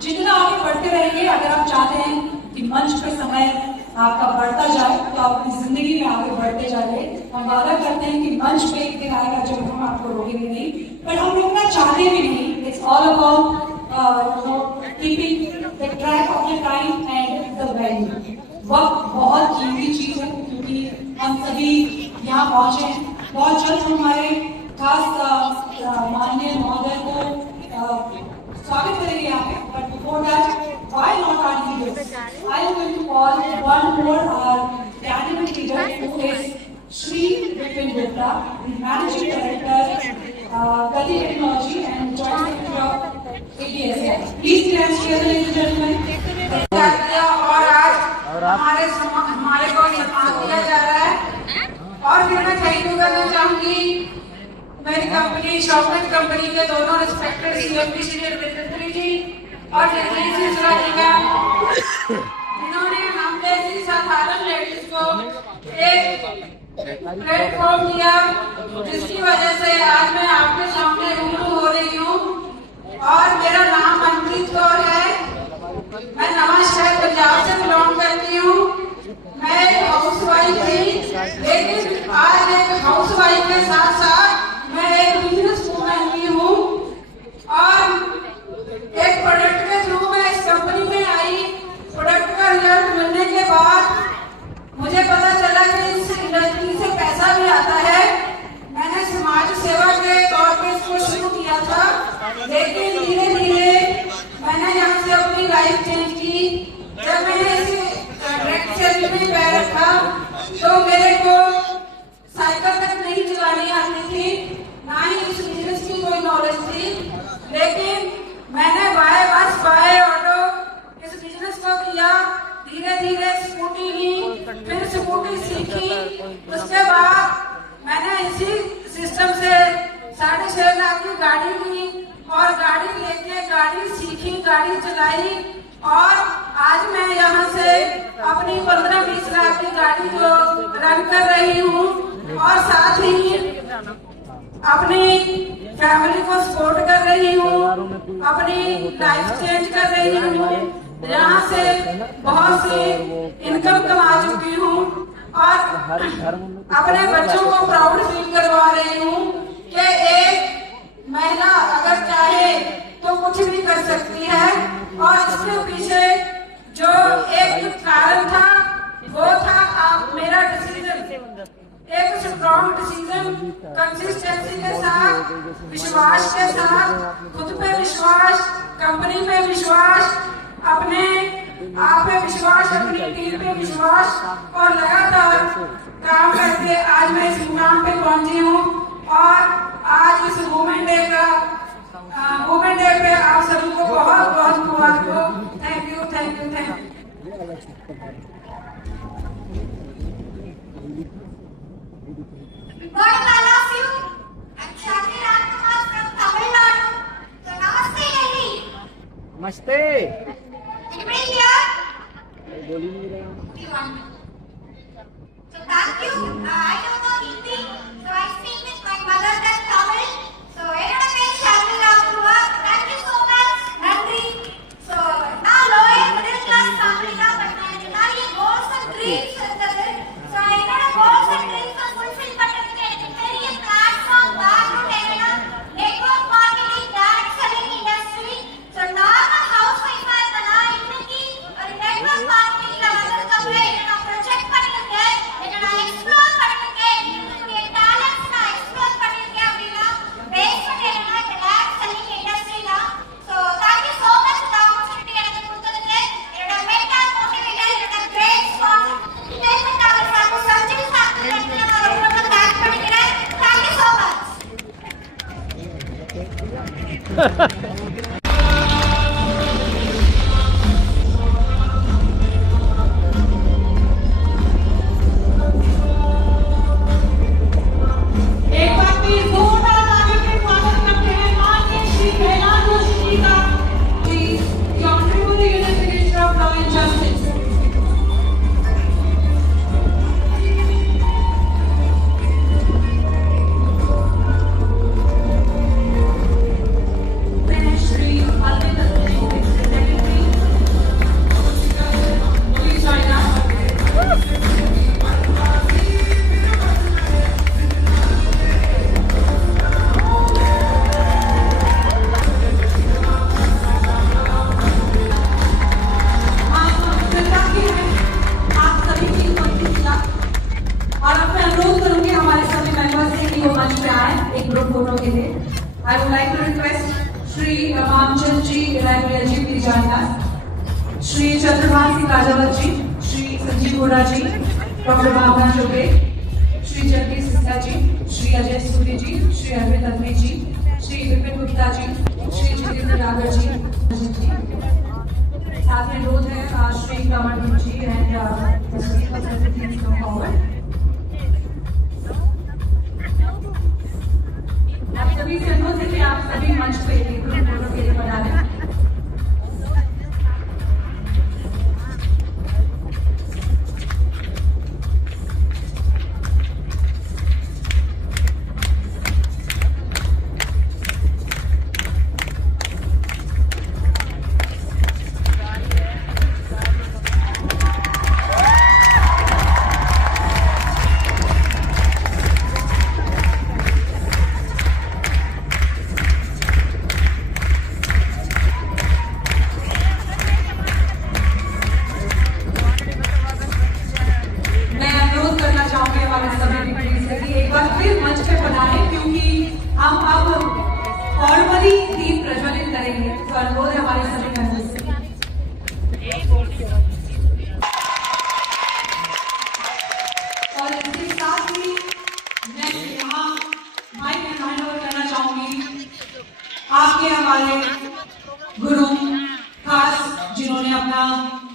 जितना आगे बढ़ते रहेंगे, अगर आप चाहते हैं कि मंच पे समय आपका बढ़ता जाए तो आप अपनी जिंदगी में आगे बढ़ते जाएंगे। हम वादा करते हैं कि मंच पे एक दिन आएगा जब हम आपको रोकेंगे नहीं, पर हम रोकना चाहते भी नहीं। It's all about keeping the track of the time and the value. वक्त बहुत कीमती चीज है, क्योंकि हम सभी यहाँ पहुंचे हैं। बहुत जल्द हमारे खास माननीय महोदय को स्वागत करेंगे यहाँ पे, but before that why not our leaders? I am going to call one more dynamic leader who is Shri Vipin Gupta, the Managing Director, Gati Technology and Joint Secretary of ADSL. Please stand together, ladies and gentlemen. और आज हमारे को सम्मान दिया जा रहा है। और फिर मैं थैंक यू करना चाहूंगी मेरी कंपनी शॉपनेट कंपनी के दोनों रिस्पेक्टेड सीएमडी श्री अरविंद जी और जगदीश मिश्रा जी का, जिन्होंने हम जैसी साधारण लेडीज को एक प्लेटफॉर्म दिया, जिसकी वजह से आज मैं आपके सामने रूबरू हो रही हूँ। और मेरा नाम मनप्रीत कौर है, मैं नवांशहर पंजाब से बिलोंग करती हूँ। मैं हाउस वाइफ थी, लेकिन आज एक हाउस वाइफ के साथ साथ मैं एक बिजनेस वूमेन भी हूँ। और एक प्रोडक्ट के थ्रू मैं इस कंपनी में आई। प्रोडक्ट का रिजल्ट मिलने के बाद मुझे पता चला कि इस इंडस्ट्री से पैसा भी आता है। मैंने समाज सेवा के तौर पे इसको शुरू किया था, लेकिन धीरे धीरे मैंने यहाँ से अपनी लाइफ चेंज की। जब मैंने इस डायरेक्ट सेलिंग में पैर रखा तो मेरे को साइकिल तक नहीं चलानी आती थी। उसके बाद मैंने इसी सिस्टम से 6.5 लाख की गाड़ी ली और गाड़ी लेके गाड़ी सीखी, गाड़ी चलाई और आज मैं यहाँ से अपनी 15-20 लाख की गाड़ी को रन कर रही हूँ और साथ ही अपनी फैमिली को सपोर्ट कर रही हूँ, अपनी लाइफ चेंज कर रही हूँ, यहाँ से बहुत सी इनकम कमा चुकी हूँ और अपने बच्चों को प्राउड फील करवा रही हूँ कि एक महिला अगर चाहे तो कुछ भी कर सकती है। और इसके पीछे जो एक कारण था वो था मेरा डिसीजन, एक स्ट्रॉन्ग डिसीजन, कंसिस्टेंसी के साथ, विश्वास के साथ, खुद पे विश्वास, कंपनी पे विश्वास, अपने आप पे विश्वास, अपनी टीम पे विश्वास और लगातार काम करके आज मैं इस मुकाम पे पहुंची हूँ। और आज इस वुमेन डे पे आप सभी को बहुत बहुत मुबारक हो। Thank you, thank you, thank you. God love you. Akshati Rajkumar from Tamil Nadu. So namaste, Navy. नमस्ते। Anybody here? बोल ही नहीं रहे हो। Do you want me? So thank you. I don't know Hindi, so I speak with my mother tongue Tamil. So என்னோட பேர் Shalini Rajkumar. Thank you so much. நன்றி. So நான் lower middle class family தான், but எனக்கு நிறைய goals and dreams இருந்தது. So என்னோட goals and dreams fulfill பண்றதுக்கு எனக்கு பெரிய platform background என்னன்னா network marketing, direct selling industry. So நான் housewife ஆ இருந்தேனா இன்னைக்கு ஒரு network marketingல வந்ததுக்கு அப்புறம் என்ன நான் ப்ரொஜெக்ட் பண்ணிருக்கேன், என்ன நான் எக்ஸ்ப்ளோர் பண்ணிருக்கேன், என்னுடைய டேலண்ட்ஸ் நான் எக்ஸ்ப்ளோர் பண்ணிருக்கேன் அப்படின்னா பேஸ்மெண்ட் என்னன்னா direct selling industry தான். So thank you so much for the opportunity எனக்கு கொடுத்ததுக்கு. என்னோட mentor motivator, என்னோட great sponsor, statement அவர் சார் சஞ்சய் சார் நான் ரொம்ப தேங்க் பண்ணிக்கிறேன். Thank you so much. एक बार प्लीज जोरदार तालियों से स्वागत करते हैं माननीय श्री कैलाश जोशी जी का। Please, the Honorable Union Minister of Law and Justice. Shri Arvind Akhil, Secretary. Please join us. आप सभी की उपस्थितियां और अब मैं अनुरोध करूंगी हमारे सभी मेंबर्स से कि वो मंच पे आए एक ग्रुप फोटो के लिए। I would like to request Shri Ramchandra ji, इलाइब्रेरी जी, please join us. Shri Chandrabhan Kajawat ji, Shri Sanjeev Gora ji, doctor Bhavna Chaubey, Shri Jagdish Singh ji, Shri Ajay Suri ji, Shri Arvind Agni ji, Shri Vipin Gupta ji, Shri Jitendra Dagar जी। साथ में अनुरोध है श्री कमल जी एंड आप सभी से अनुरोध है कि आप सभी मंच पे एक ग्रुप फोटो के लिए बना लें।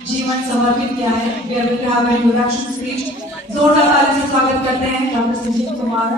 जीवन समर्पित किया है। We are going to have an introduction speech. जोरदार ताली से स्वागत करते हैं डॉक्टर संजीव कुमार।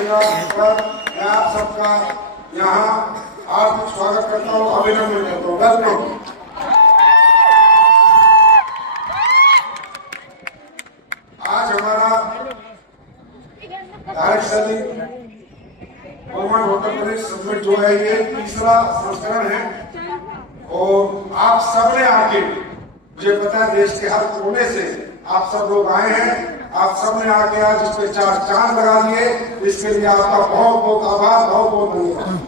मैं आप सबका यहाँ हार्दिक स्वागत करता हूँ, अभिनंदन करता हूँ। वेलकम। आज हमारा direct selling women Uttar Pradesh summit जो है ये तीसरा संस्करण है और आप सबने आके, मुझे पता है देश के हर कोने से आप सब लोग आए हैं। आप सबने आके आज इस पे 4 चांद लगा दिए, इसके लिए आपका बहुत बहुत आभार, बहुत बहुत धन्यवाद।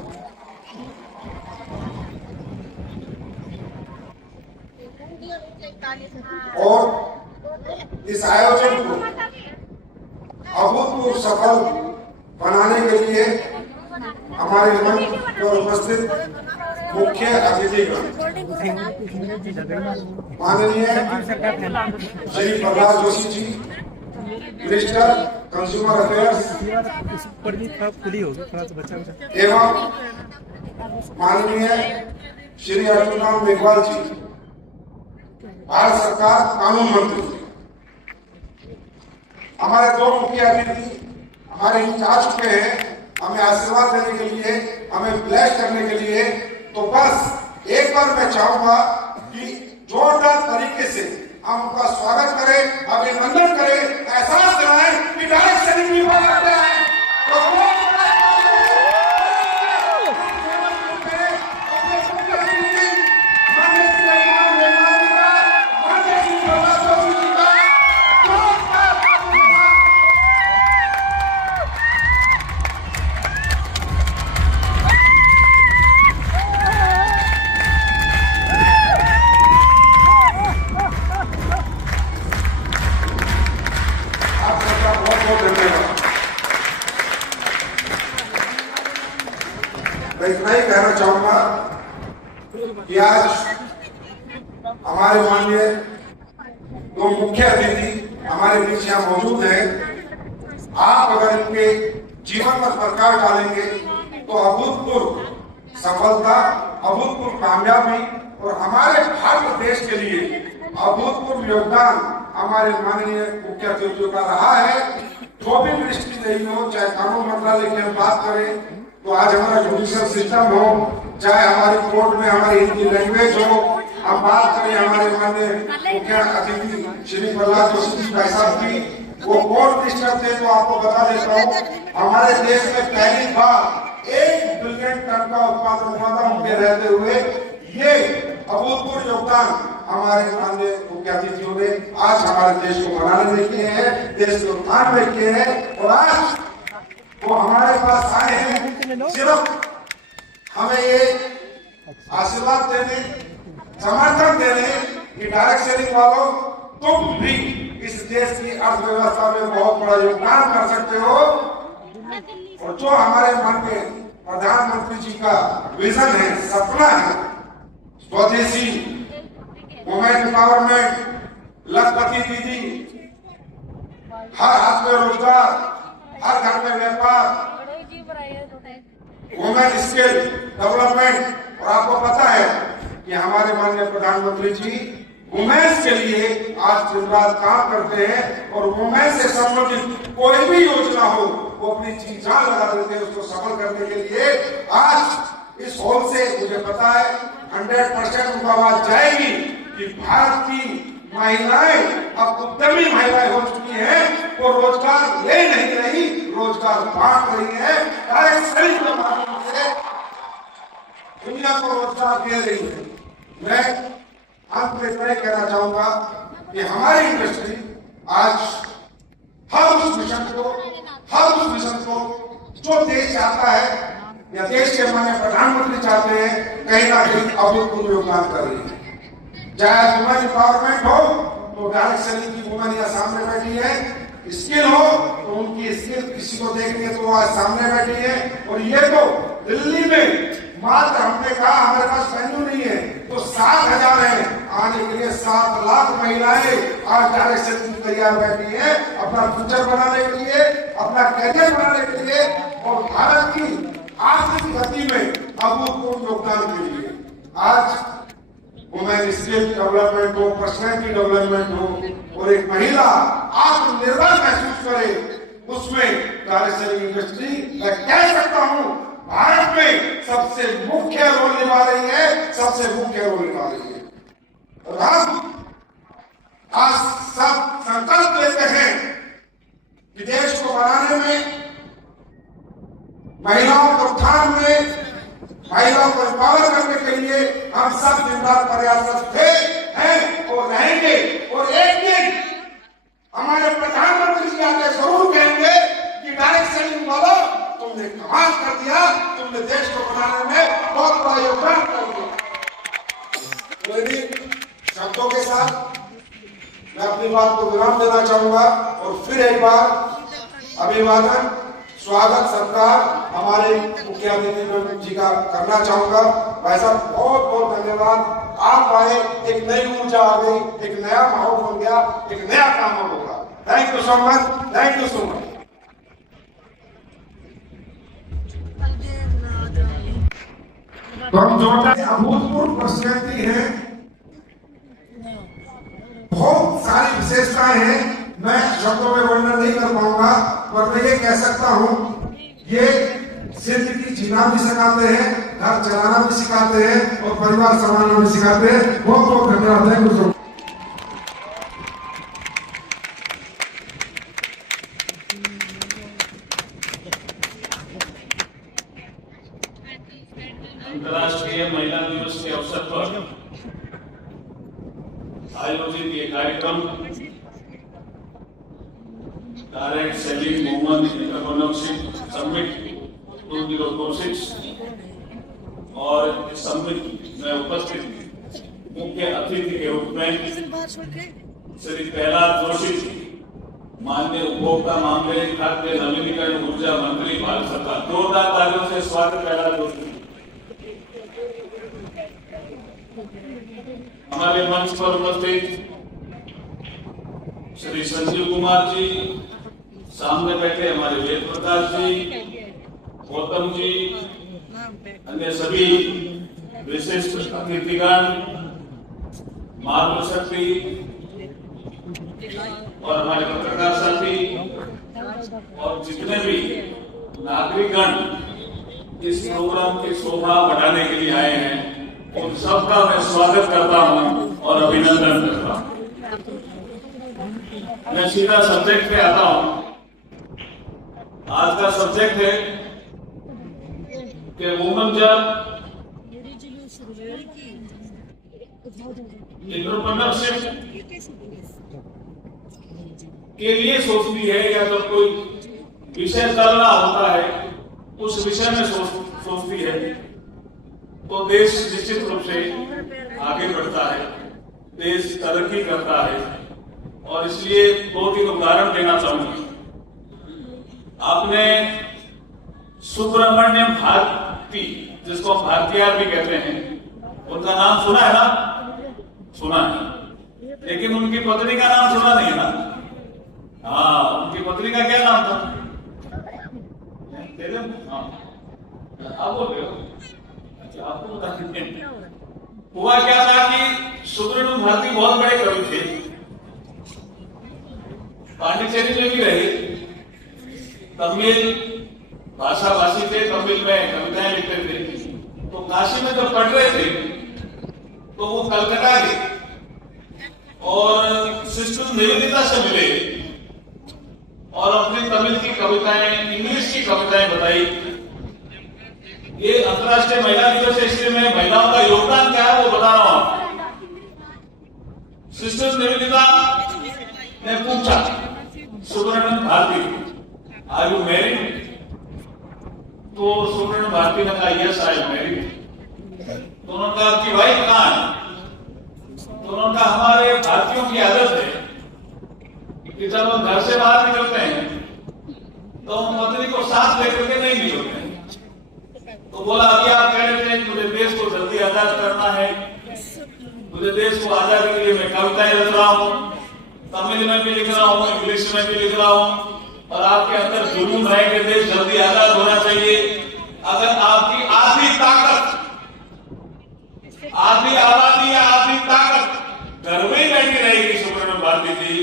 और इस आयोजन को अभूतपूर्व सफल बनाने के लिए हमारे मंच पर उपस्थित मुख्य अतिथिगण माननीय Shri Prahlad Joshi ji, minister consumer affairs एवं माननीय श्री अर्जुन राम मेघवाल जी, भारत सरकार कानून मंत्री। हमारे 2 मुख्य अतिथि हमारे बीच आ चुके हैं हमें आशीर्वाद देने के लिए, हमें ब्लेस करने के लिए। तो बस एक बार मैं चाहूंगा कि जोरदार तरीके से हम उनका स्वागत करें, अभिनंदन करें, एहसास दिलाएं कि डायरेक्ट सेलिंग की बात करते हैं मैं इतना ही कहना चाहूंगा कि आज हमारे माननीय 2 मुख्य अतिथि हमारे बीच यहाँ मौजूद हैं। आप अगर इनके जीवन पर प्रकाश डालेंगे तो अभूतपूर्व सफलता, अभूतपूर्व कामयाबी और हमारे भारत देश के लिए अभूतपूर्व योगदान हमारे माननीय मुख्य अतिथियों का रहा है। जो भी मिनिस्ट्री रही हो, चाहे कानून मंत्रालय की हम बात करें तो आज हमारा जुडिशियल सिस्टम हो, चाहे हमारी कोर्ट में हमारी हिंदी लैंग्वेज हो, हम बात करें हमारे माननीय मुख्य अतिथि श्री प्रहलाद जोशी जी भाई साहब की, वो कौन मिनिस्टर थे तो आपको बता देता हूँ। हमारे देश में पहली बार 1 बिलियन टन का उत्पादन हुआ था उनके रहते हुए। ये अभूतपूर्व योगदान हमारे माननीय मुख्य अतिथियों ने आज हमारे देश को बनाने में किए हैं, देश के उत्थान में किए हैं। और आज वो हमारे पास आए हैं सिर्फ हमें ये आशीर्वाद देने, समर्थन देने कि डायरेक्ट सेलिंग वालों तुम भी इस देश की अर्थव्यवस्था में बहुत बड़ा योगदान कर सकते हो। और जो हमारे माननीय प्रधानमंत्री जी का विजन है, सपना है, स्वदेशी वुमेन एम्पावरमेंट, लखपति दीदी, हर हाथ में रोजगार, हर घर में व्यापार, वुमेन स्किल डेवलपमेंट। और आपको पता है कि हमारे माननीय प्रधानमंत्री जी वुमेन्स के लिए आज दिन रात काम करते हैं और वुमेन से संबंधित कोई भी योजना हो वो अपनी जी जान लगा देते हैं उसको सफल करने के लिए। आज इस हॉल से मुझे पता है 100% उनका आवाज जाएगी कि भारत की महिलाएं अब उद्यमी महिलाएं हो चुकी हैं, वो रोजगार ले नहीं रही, रोजगार बांट रही है। डायरेक्ट सेलिंग के माध्यम से दुनिया को रोजगार दे रही है। मैं अंत में इतना कहना चाहूंगा कि हमारी इंडस्ट्री आज हर उस मिशन को जो देश चाहता है या देश के माननीय प्रधानमंत्री चाहते हैं, कहीं ना कहीं अभूतपूर्व योगदान कर रही है। चाहे वुमेन एम्पावरमेंट हो तो डायरेक्ट सेलिंग की वुमेन यहाँ सामने बैठी है, स्किल हो तो उनकी स्किल किसी को देखनी है तो वो आज सामने बैठी है। और ये तो दिल्ली में मात्र हमने कहा हमारे पास वेन्यू नहीं है तो 7,000 है, आने के लिए 7 लाख महिलाएं आज डायरेक्ट सेलिंग तैयार बैठी है अपना फ्यूचर बनाने के लिए, अपना करियर बनाने के लिए और भारत की आर्थिक गति में अभूतपूर्व योगदान के लिए। आज वुमेन स्किल डेवलपमेंट हो, पर्सनैलिटी डेवलपमेंट हो और एक महिला आत्मनिर्भर महसूस करे, उसमें डायरेक्ट सेलिंग इंडस्ट्री मैं कह सकता हूं भारत में सबसे मुख्य रोल निभा रही है, सबसे मुख्य रोल निभा रही है। और हम आज सब संकल्प लेते हैं कि देश को बनाने में, महिलाओं के उत्थान में, महिलाओं को एम्पावर करने के लिए हम सब दिन रात प्रयासरत थे, हैं और रहेंगे। और एक दिन हमारे प्रधानमंत्री जी आके जरूर कहेंगे कि डायरेक्ट सेलिंग वालों तुमने कमाल कर दिया, तुमने देश को बनाने में बहुत बड़ा योगदान कर दिया। तो शब्दों के साथ मैं अपनी बात को विराम देना चाहूंगा और फिर एक बार अभिवादन, स्वागत, सत्कार हमारे मुख्य अतिथि जी का करना चाहूंगा। भाई साहब बहुत बहुत धन्यवाद, आप आए, एक नई ऊर्जा आ गई, एक नया माहौल बन गया, एक नया काम होगा। Thank you so much, thank you so much. तो हम जोड़ते अभूतपूर्व पर्सनैलिटी है, बहुत सारी विशेषताएं हैं, मैं शब्दों में वर्णन नहीं कर पाऊंगा, पर मैं ये कह सकता हूं ये जिंदगी जीना भी सिखाते हैं, घर चलाना भी सिखाते हैं और परिवार संभालना भी सिखाते हैं। बहुत बहुत धन्यवाद है। अंतर्राष्ट्रीय महिला दिवस के अवसर पर आयोजित ये कार्यक्रम direct selling women entrepreneurship summit 2026 और इस समिट में उपस्थित मुख्य अतिथि के रूप में श्री प्रहलाद जोशी जी, माननीय उपभोक्ता मामले, खाद्य, नवीनीकरण, ऊर्जा मंत्री भारत सरकार। जोरदार तालियों से स्वागत प्रहलाद जोशी। हमारे मंच पर उपस्थित श्री संजीव कुमार जी, सामने बैठे हमारे वेद प्रकाश जी, गौतम जी, अन्य सभी विशिष्ट अतिथिगण, मार्गदर्शक और हमारे पत्रकार साथी और जितने भी नागरिकगण इस प्रोग्राम की शोभा बढ़ाने के लिए आए हैं, उन सबका मैं स्वागत करता हूं और अभिनंदन करता हूं। मैं सीधा सब्जेक्ट पे आता हूं। आज का सब्जेक्ट है कि वुमेन जब एंटरप्रेन्योरशिप के लिए सोचती है या जब कोई विषय चल रहा होता है उस विषय में सोचती है तो देश निश्चित रूप से आगे बढ़ता है, देश तरक्की करता है। और इसलिए 2-3 उदाहरण देना चाहूंगा। आपने सुब्रमण्यम भारती, जिसको हम भारतीयार भी कहते हैं, उनका नाम सुना है ना? सुना है, लेकिन उनकी पत्नी का नाम सुना नहीं है ना? हाँ, उनकी पत्नी का क्या नाम था? आप बोल रहे हो? अच्छा, आपको बता दें। हुआ क्या था कि सुब्रमण्यम भारती बहुत बड़े कवि थे, पांडिचेरी में भी रहे, तमिल भाषा भाषी थे, तमिल में कविताएं लिखते थे। तो काशी में जब पढ़ रहे थे तो वो कलकत्ता गए और सिस्टर निवेदिता से मिले और अपनी तमिल की कविताएं, इंग्लिश की कविताएं बताई। ये अंतर्राष्ट्रीय महिला दिवस है, इसलिए मैं महिलाओं का योगदान क्या है वो बता रहा हूं। सिस्टर निवेदिता ने पूछा Subramania Bharati, are you married? तो सुब्रमण्यम भारती ने कहा यस आई एम मैरिड। तो उन्होंने कहा आपकी वाइफ कहां है? तो उन्होंने कहा हमारे भारतीयों की आदत है कि जब हम घर से बाहर निकलते हैं तो हम पत्नी को साथ लेकर के नहीं निकलते हैं। तो बोला अभी आप कह रहे थे मुझे देश को जल्दी आजाद करना है, मुझे देश को आजादी के लिए मैं कविताएं लिख रहा हूँ, तमिल में भी लिख रहा हूँ, इंग्लिश में भी लिख रहा हूँ, और आपके अंदर जुनून है कि देश जल्दी आजाद होना चाहिए। अगर आपकी आधी ताकत, आधी आबादी या आधी ताकत घर में ही बैठी रहेगी सुब्रमण्यम भारती जी,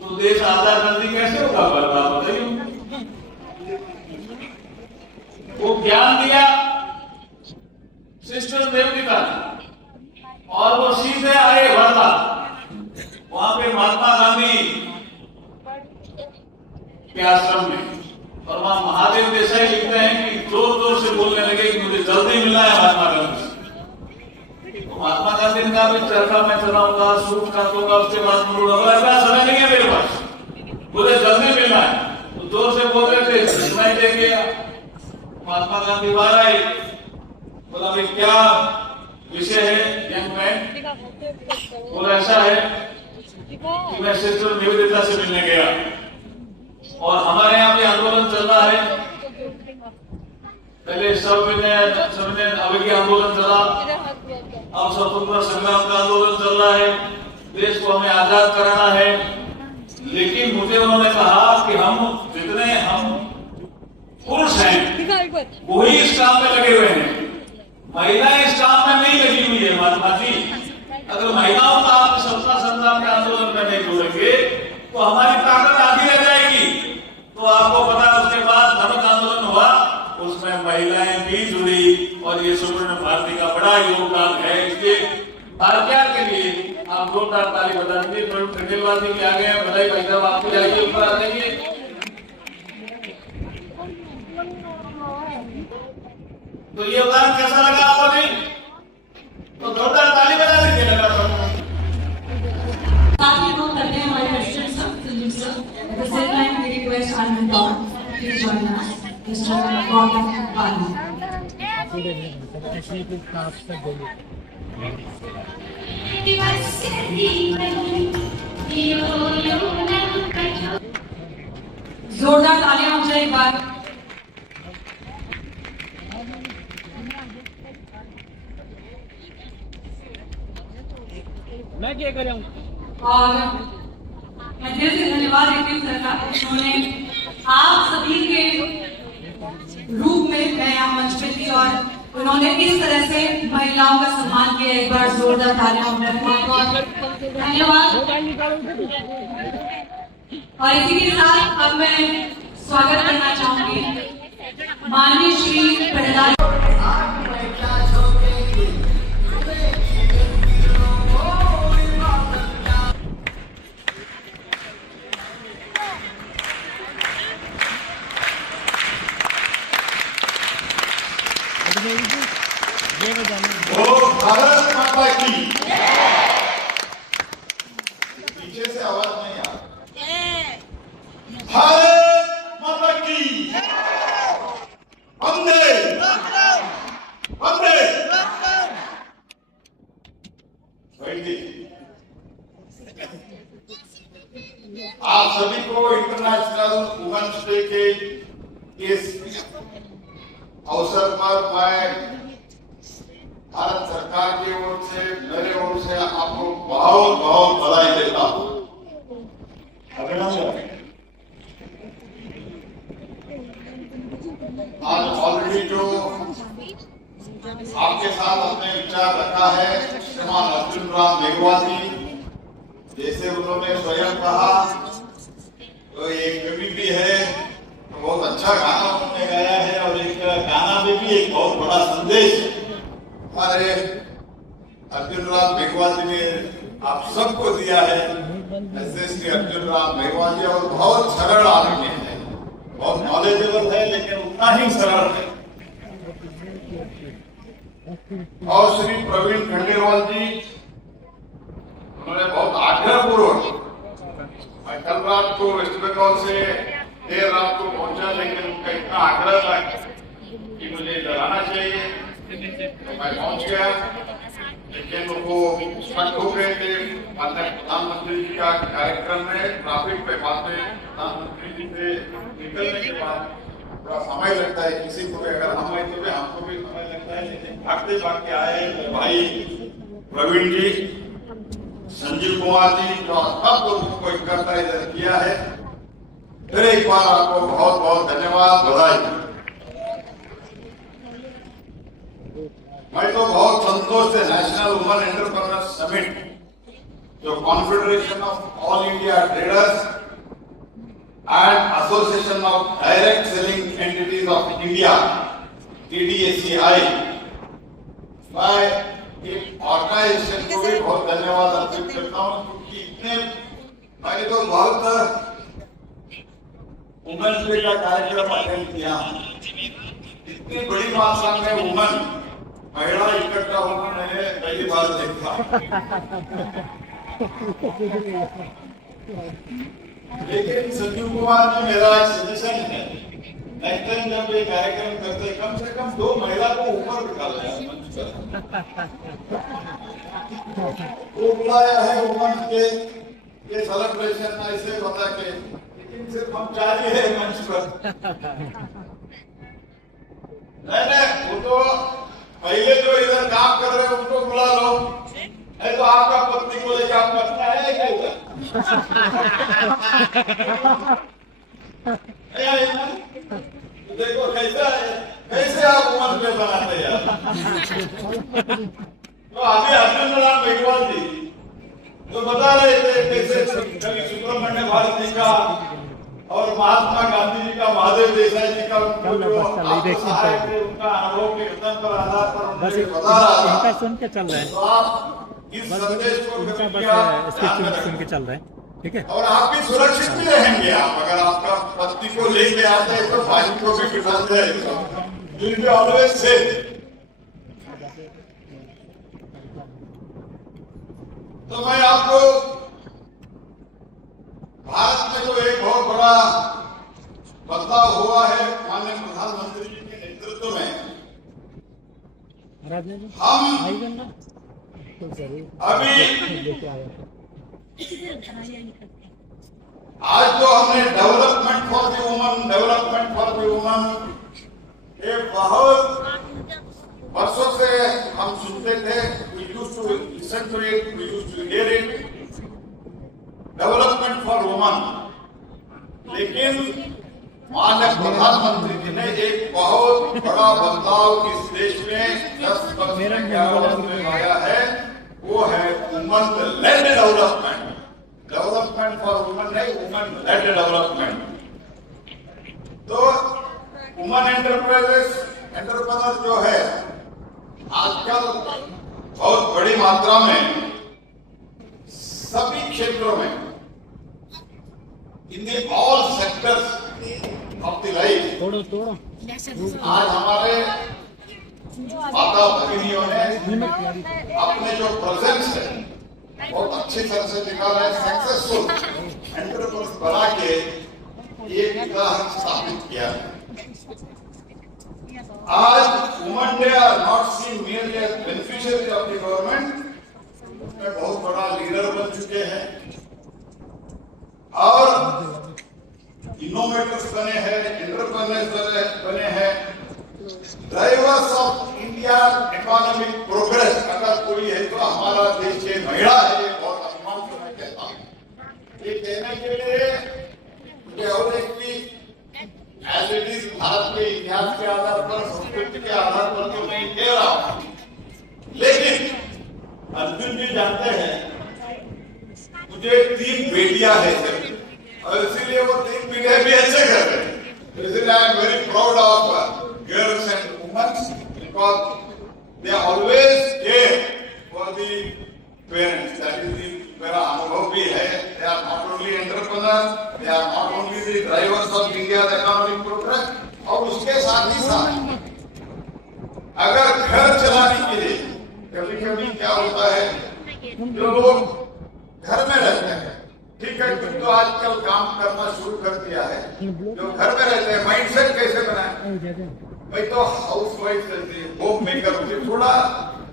तो देश आजाद जल्दी कैसे होगा? बर्बाद बताइए। वो ज्ञान दिया सिस्टर निवेदिता ने, और वो सीधे आए वर्धा, वहां पे महात्मा गांधी के आश्रम में, और वहां महादेव देसाई लिखते हैं कि जोर जोर से बोलने लगे कि मुझे जल्दी मिलना है महात्मा गांधी से। तो महात्मा गांधी ने कहा चरखा में चलाऊंगा, सूट काटूंगा, उसके बाद मुड़ूंगा, इतना समय नहीं है मेरे पास, मुझे जल्दी मिलना है। तो जोर से बोल रहे थे, सुनाई दे गया। महात्मा गांधी बाहर आए, बोला भाई क्या विषय है यंग मैन? बोला ऐसा है कि मैं सिस्टर निवेदिता से मिलने गया और हमारे यहाँ पे आंदोलन चल रहा है। पहले सविनय अवज्ञा आंदोलन चला, अब स्वतंत्रता संग्राम का आंदोलन चल रहा है, देश को हमें आजाद कराना है। लेकिन मुझे उन्होंने कहा कि हम जितने हम पुरुष हैं वही इस काम में लगे हुए हैं, महिलाएं इस काम में नहीं लगी हुई है। महात्मा जी, अगर महिलाओं का आप स्वतंत्रता संग्राम के आंदोलन में नहीं जोड़ेंगे तो हमारी ताकत आधी रह जाएगी। तो आपको पता है उसके बाद नमक आंदोलन हुआ, उसमें महिलाएं भी जुड़ी, और ये सुब्रमण्यम भारती का बड़ा योगदान है। इसलिए भारतीय के लिए आप जोरदार ताली बजा दीजिए। प्रवीण खंडेलवाल जी भी आ गए हैं, बधाई भाई साहब, आपको जाइए ऊपर आ जाइए। तो ये उदाहरण कैसा लगा आपको जी? तो जोरदार ताली बजा दीजिए लगा तो। साथ ही नोट करते हैं हमारे president sir, Sunil sir. At the same time, we request our mentor, please join us, Mr. Gautam Bali. जोरदार तालियां हो जाए एक बार। मैं क्या करूं? और मैं दिल से धन्यवाद देती हूँ सर का, उन्होंने आप सभी के रूप में मैं यहाँ मंच पे थी और उन्होंने इस तरह से महिलाओं का सम्मान किया। एक बार जोरदार तालियां धन्यवाद। और इसी के साथ अब मैं स्वागत करना चाहूंगी माननीय श्री प्रधान। भारत माता की, पीछे से आवाज नहीं आ रही। भारत माता की, वंदे वंदे। आप सभी को इंटरनेशनल वुमेन्स डे के इस अवसर पर मैं भारत सरकार की ओर से, मेरे ओर से आपको बहुत बहुत बधाई देता हूं, अभिनंदन। आज ऑलरेडी जो आपके साथ अपने विचार रखा है श्रीमान अर्जुन राम मेघवाल जी, जैसे उन्होंने स्वयं कहा, तो एक कवि भी है, तो बहुत अच्छा गाना उन्होंने गाया है, और एक गाना में भी एक बहुत बड़ा संदेश है। हमारे अर्जुन राम मेघवाल जी ने आप सबको दिया है। ऐसे श्री अर्जुन राम मेघवाल जी और बहुत सरल आदमी है, बहुत नॉलेजेबल है, लेकिन उतना ही सरल है। और श्री प्रवीण खंडेलवाल जी, उन्होंने बहुत आग्रहपूर्वक, मैं कल रात को वेस्ट बंगाल से देर रात को पहुंचा, लेकिन उनका इतना आग्रह था कि मुझे इधर आना चाहिए, तो मैं पहुंच गया। लेकिन वो स्पष्ट हो गए थे माननीय प्रधानमंत्री जी का कार्यक्रम में, ट्रैफिक पे बातें प्रधानमंत्री जी से निकलने के बाद थोड़ा समय लगता है, किसी को भी अगर हम आए तो भी हमको भी समय लगता है। लेकिन भागते भागते आए भाई प्रवीण जी, संजीव कुमार जी, जो सब लोगों को इकट्ठा इधर किया है, फिर एक बार आपको बहुत बहुत धन्यवाद, बधाई। मैं तो बहुत संतोष से नेशनल वुमेन एंटरप्रेन्योर समिट, जो confederation of all India traders and association of direct selling entities of India TDSCI, मैं एक ऑर्गेनाइजेशन को भी बहुत धन्यवाद अर्पित करता हूँ, क्योंकि इतने मैंने तो बहुत वुमेन्स डे का कार्यक्रम अटेंड किया, इतनी बड़ी मात्रा में वुमेन महिला इकट्ठा होना मैंने पहली बार देखा। लेकिन संजीव कुमार जी, मेरा एक सजेशन है, नेक्स्ट टाइम जब ये कार्यक्रम करते कम से कम 2 महिला को ऊपर निकाल दें मंच पर। वो बुलाया है वुमेन के ये सेलिब्रेशन ऐसे बता के, लेकिन सिर्फ हम 4 ही है मंच पर। नहीं, वो तो पहले जो इधर काम कर रहे हैं उनको बुला लो, नहीं तो आपका पत्नी को लेकर आप पत्ता है क्या इधर? देखो कैसे आप उम्र पे बनाते हैं यार। तो अभी अरविंद मेघवाल जी तो बता रहे थे कैसे कवि सुब्रमण्य भारती का और महात्मा गांधी जी का, महादेव देसाई जी का उनका अनुभव के कथन पर आधार पर बता रहा था। इनका सुन के चल रहा है, तो आप इस संदेश को सुन के चल रहा है, ठीक है। और आप भी सुरक्षित भी रहेंगे। आप अगर आपका पत्नी को लेके आते हैं तो भाई को भी बिठाते हैं, विल बी ऑलवेज सेफ। तो मैं आपको भारत में तो एक बहुत बड़ा बदलाव हुआ है माननीय प्रधानमंत्री जी के नेतृत्व में। हम अभी आज जो हमने डेवलपमेंट फॉर द वुमन ये बहुत वर्षों से हम सुनते थे, we used to listen to it, we used to hear it, development for woman. लेकिन माननीय प्रधानमंत्री जी ने एक बहुत बड़ा बदलाव इस देश में 10 वर्ष में 11 वर्ष में आया है, वो है woman lead development. Development for woman नहीं, वुमन लेड डेवलपमेंट। तो वुमन एंटरप्रेन्योर जो है आजकल बहुत बड़ी मात्रा में सभी क्षेत्रों में in the all sectors of the life. आज हमारे माता भगिनियों ने अपने जो प्रेजेंस है बहुत अच्छी तरह से निकाला है, सक्सेसफुल एंटरप्रेन्योर्स बना के ये उदाहरण स्थापित किया है। आज women day are not seen merely as beneficiaries of the government, उसमें बहुत बड़ा लीडर बन चुके हैं और इनोवेटर्स बने हैं, एंटरप्रेन्योर्स बने हैं, drivers of India economic progress अगर कोई है तो हमारा देश की महिला है। ये बहुत अभिमान से मैं कहता हूँ। ये कहने के लिए मुझे और एक भी एज इट इज भारत के इतिहास के आधार पर, संस्कृति के आधार पर तो नहीं कह रहा हूँ, लेकिन अर्जुन जी जानते हैं मुझे 3 बेटियां हैं और इसीलिए वो 3 बेटे भी अच्छे कर रहे हैं। इसलिए I am very proud of girls and women because they are always there for the parents. That is the मेरा अनुभव भी है। They are not only entrepreneurs, they are not only the drivers of India's economic progress, और उसके साथ ही साथ अगर घर चलाने जो लोग घर में रहते हैं, ठीक है, तुम तो आजकल काम करना शुरू कर दिया है, जो घर में रहते हैं माइंडसेट कैसे बनाए? भाई तो हाउस वाइफ रहती है, होम मेकर होती है, थोड़ा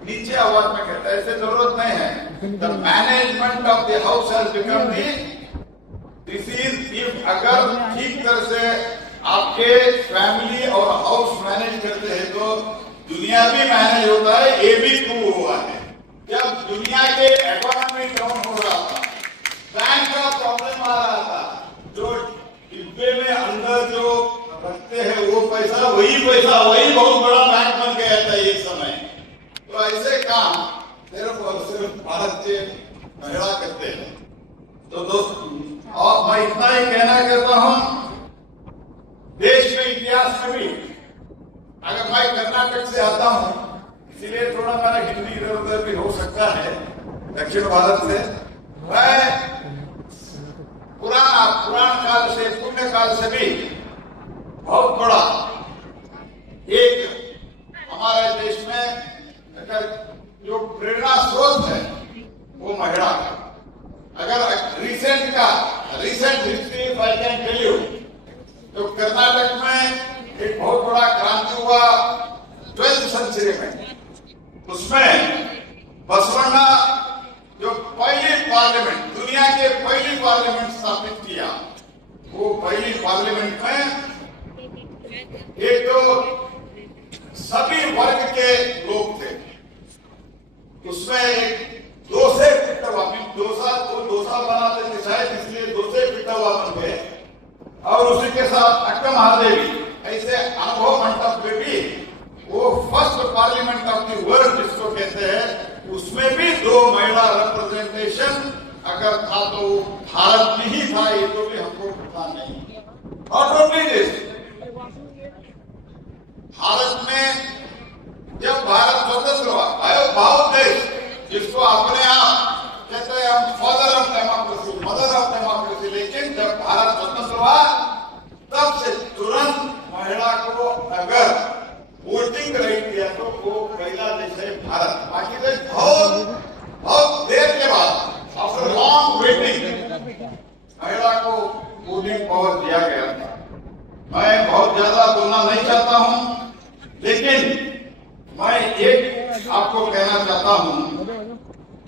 नीचे आवाज में कहता है, ऐसे जरूरत नहीं है। The management of the house has become this is, if अगर ठीक तरह से आपके फैमिली और हाउस मैनेज करते हैं तो दुनिया भी मैनेज होता है, ये भी प्रूव हुआ है। जब दुनिया के इकोनॉमी डाउन हो रहा था, बैंक का प्रॉब्लम आ रहा था, जो डिब्बे में अंदर जो रखते हैं वो पैसा वही बहुत बड़ा बैंक बन गया था एक समय। तो ऐसे काम सिर्फ और सिर्फ भारत के महिला करते हैं। तो दोस्त, और मैं इतना ही कहना चाहता हूं, देश में इतिहास में भी, अगर मैं कर्नाटक से आता हूं, इसीलिए थोड़ा मेरा हिंदी इधर उधर भी हो सकता है, दक्षिण भारत से, मैं पुराण काल से, पुण्य काल से भी बहुत बड़ा एक हमारे देश में अगर जो प्रेरणा स्रोत है वो महिला है। अगर recent history I can tell you, तो कर्नाटक में एक बहुत बड़ा क्रांति हुआ 12th सेंचुरी में, उसमें बसवण्णा जो पहली पार्लियामेंट, दुनिया के पहली पार्लियामेंट स्थापित किया, वो पहली पार्लियामेंट में एक तो सभी वर्ग के लोग थे, उसमें एक डोसे पिटवा बनाते थे शायद, इसलिए डोसे पिटवा बन गए, और उसी के साथ अक्का महादेवी, ऐसे अनुभव मंडप में भी वो first parliament of the world जिसको कहते हैं, उसमें भी 2 महिला रिप्रेजेंटेशन अगर था तो भारत में ही था, ये तो भी हमको पता नहीं। और भारत में जब भारत स्वतंत्र हुआ, भाव देश जिसको अपने आप कहते हैं हम father of democracy, mother of democracy, लेकिन जब भारत स्वतंत्र हुआ तब से तुरंत महिला को अगर वोटिंग राइट दिया तो वो पहला देश है भारत। बाकी देश बहुत देर के बाद, आफ्टर लॉन्ग वेटिंग, महिला को वोटिंग पावर दिया गया था। मैं बहुत ज्यादा बोलना नहीं चाहता हूं, लेकिन मैं एक आपको कहना चाहता हूं,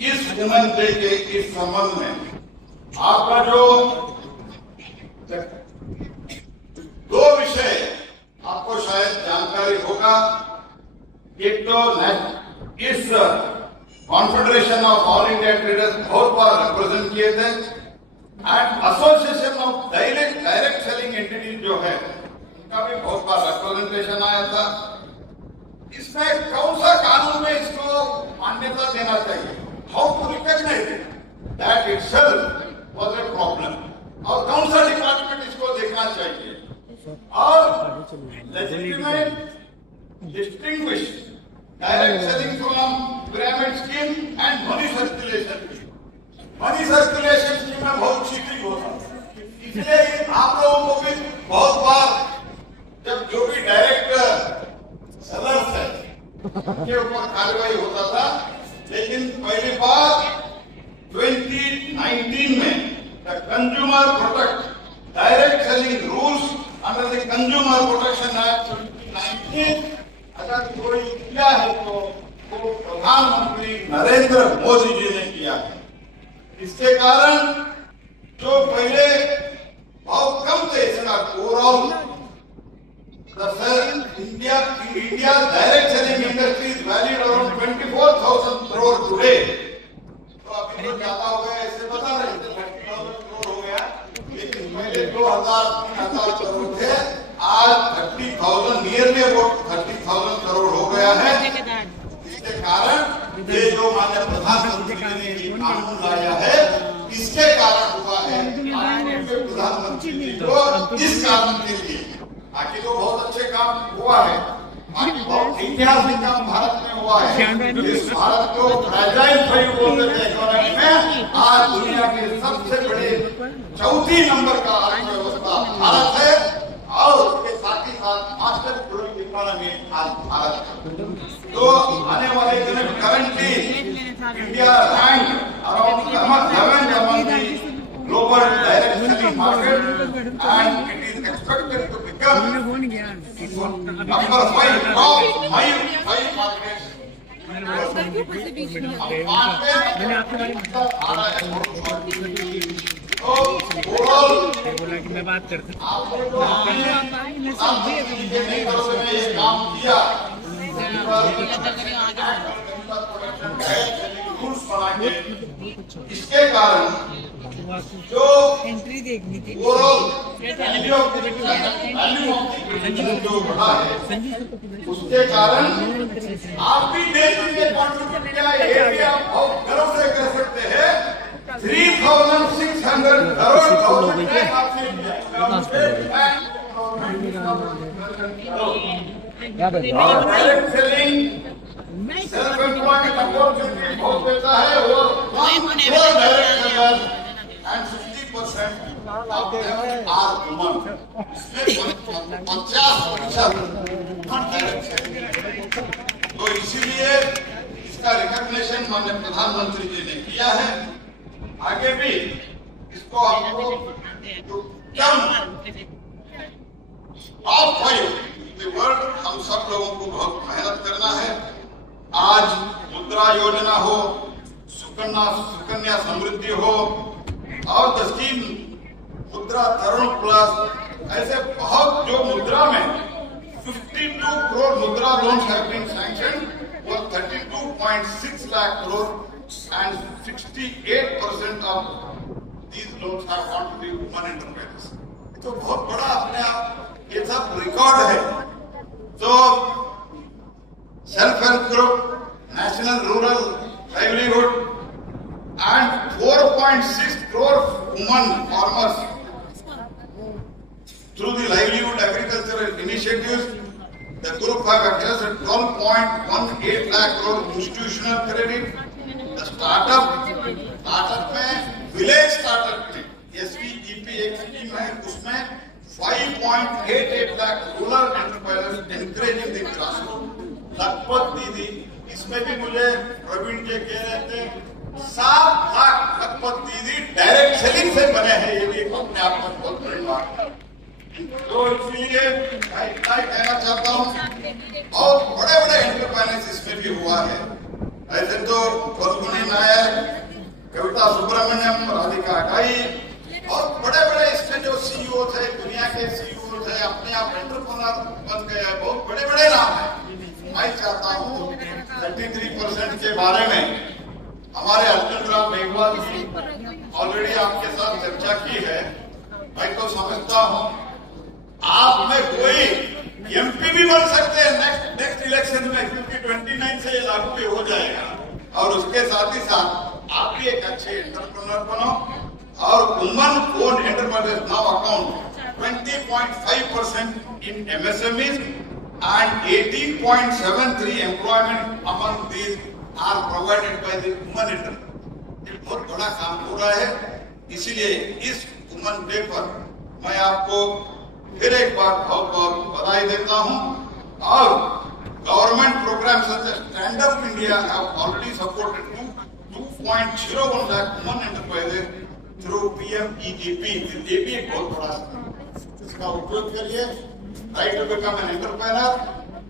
इस वुमेन डे के इस संबंध में आपका जो 2 विषय आपको शायद जानकारी होगा। एक तो इस confederation of all India traders बहुत बार रिप्रेजेंट किए थे, and association of direct selling entity जो है उनका भी बहुत बार रिप्रेजेंटेशन आया था। इसमें कौन सा कानून में इसको मान्यता देना चाहिए, how to recognize that itself was a problem, और कौन सा डिपार्टमेंट इसको देखना चाहिए, और legitimate distinguish direct selling from pyramid scheme and money circulation scheme में बहुत चीटिंग होता है। इसलिए आप लोगों को भी बहुत बार जब जो भी डायरेक्ट सेलर्स है उनके ऊपर कार्रवाई होता था, लेकिन पहली बार 2019 में the consumer protect direct selling rules under the consumer protection act 2019 अगर कोई किया है तो वो प्रधानमंत्री नरेंद्र मोदी जी ने किया है। इसके कारण जो पहले बहुत कम थे, इसका overall India direct selling industry is valued around 24,000 crore today. तो अभी तो ज्यादा हो गया, ऐसे बता रहे थे 30,000 करोड़ हो गया, लेकिन पहले 2,000-3,000 करोड़ थे, आज 30,000 नियरली अबाउट 30,000 करोड़ हो गया है। इसके कारण ये जो माननीय प्रधानमंत्री ने ये कानून लाया है, इसके कारण हुआ है। प्रधानमंत्री जी को इस कारण के लिए, बाकी तो बहुत अच्छे काम हुआ है, बाकी बहुत ऐतिहासिक काम भारत में हुआ है। इस भारत को फ्रेजाइल फाइव बोलते थे इकोनॉमी में, आज दुनिया के सबसे बड़े 4थी नंबर का अर्थव्यवस्था भारत है, और उसके साथ ही साथ मास्टर ग्रोइंग इकोनॉमी आज भारत है। तो आने वाले दिन में currently India rank and it is expected to become number 5 top 5 markets. बोला कि मैं बात करता इसके कारण जो एंट्री देखनी थी जो बढ़ा है उसके कारण आप भी देश में कॉन्ट्रीब्यूट किया है, ये भी आप बहुत गर्व से कह सकते हैं। 3,600 करोड़ गवर्नमेंट ने आपसे direct selling self employment opportunity बहुत देता है और direct seller and 50% of them are women. इसमें 50% डायरेक्ट सेलिंग। तो इसीलिए इसका रिकॉग्निशन माननीय प्रधानमंत्री जी ने किया है। आगे भी इसको आपको टॉप 5 वर्ल्ड हम सब लोगों को बहुत मेहनत करना है। आज मुद्रा योजना हो, सुकन्या समृद्धि हो और द स्कीम मुद्रा तरुण प्लस, ऐसे बहुत जो मुद्रा में 52 करोड़ मुद्रा लोन्स हैव बीन सैंक्शन्ड और 32.6 lakh crore and 68% of these loans have gone to the women enterprises. तो बहुत बड़ा अपने आप ये सब रिकॉर्ड है। तो self help group, national rural livelihood and 4.6 crore women farmers through the livelihood agricultural initiatives. The group have accessed 12.18 lakh crore institutional credit. Startup में विलेज स्टार्टअप में SVGP एक स्कीम है, उसमें 5.88 lakh rural enterprises encouraging the grassroot. Lakhpat दीदी, इसमें भी मुझे प्रवीण जी कह रहे थे 7 लाख लखपत दीदी डायरेक्ट सेलिंग से बने हैं। ये भी अपने आप में बहुत बड़ी बात है। तो इसलिए मैं इतना ही कहना चाहता हूँ, बहुत बड़े बड़े एंटरप्राइजेस इसमें भी हुआ है। ऐसे तो पद्मिनी नायर, कविता सुब्रमण्यम, राधिका अठाई और बड़े बड़े इसमें जो सीईओ थे, दुनिया के सीईओ थे, अपने आप एंटरप्रेन्योर बन गए हैं, बहुत बड़े बड़े नाम हैं। मैं चाहता हूँ 33% के बारे में हमारे अर्जुन राम मेघवाल जी ऑलरेडी आपके साथ चर्चा की है। मैं तो समझता हूँ आप में कोई एमपी भी बन सकते हैं नेक्स्ट इलेक्शन में, क्योंकि 29 से ये लागू भी हो जाएगा। और उसके साथ ही साथ आप भी एक अच्छे एंटरप्रेन्योर बनो और women owned enterprises now account 20.5% in MSMEs and 18.73 employment among these are provided by the women enterprise। एक बहुत बड़ा काम हो रहा है। इसीलिए इस वुमेन डे पर मैं आपको फिर एक बार बहुत बहुत बधाई देता हूं। और government program such as stand up India have already supported 2.01 lakh women enterprises through PMEGP। ये भी एक बहुत बड़ा इसका उपयोग करिए। Right to become an entrepreneur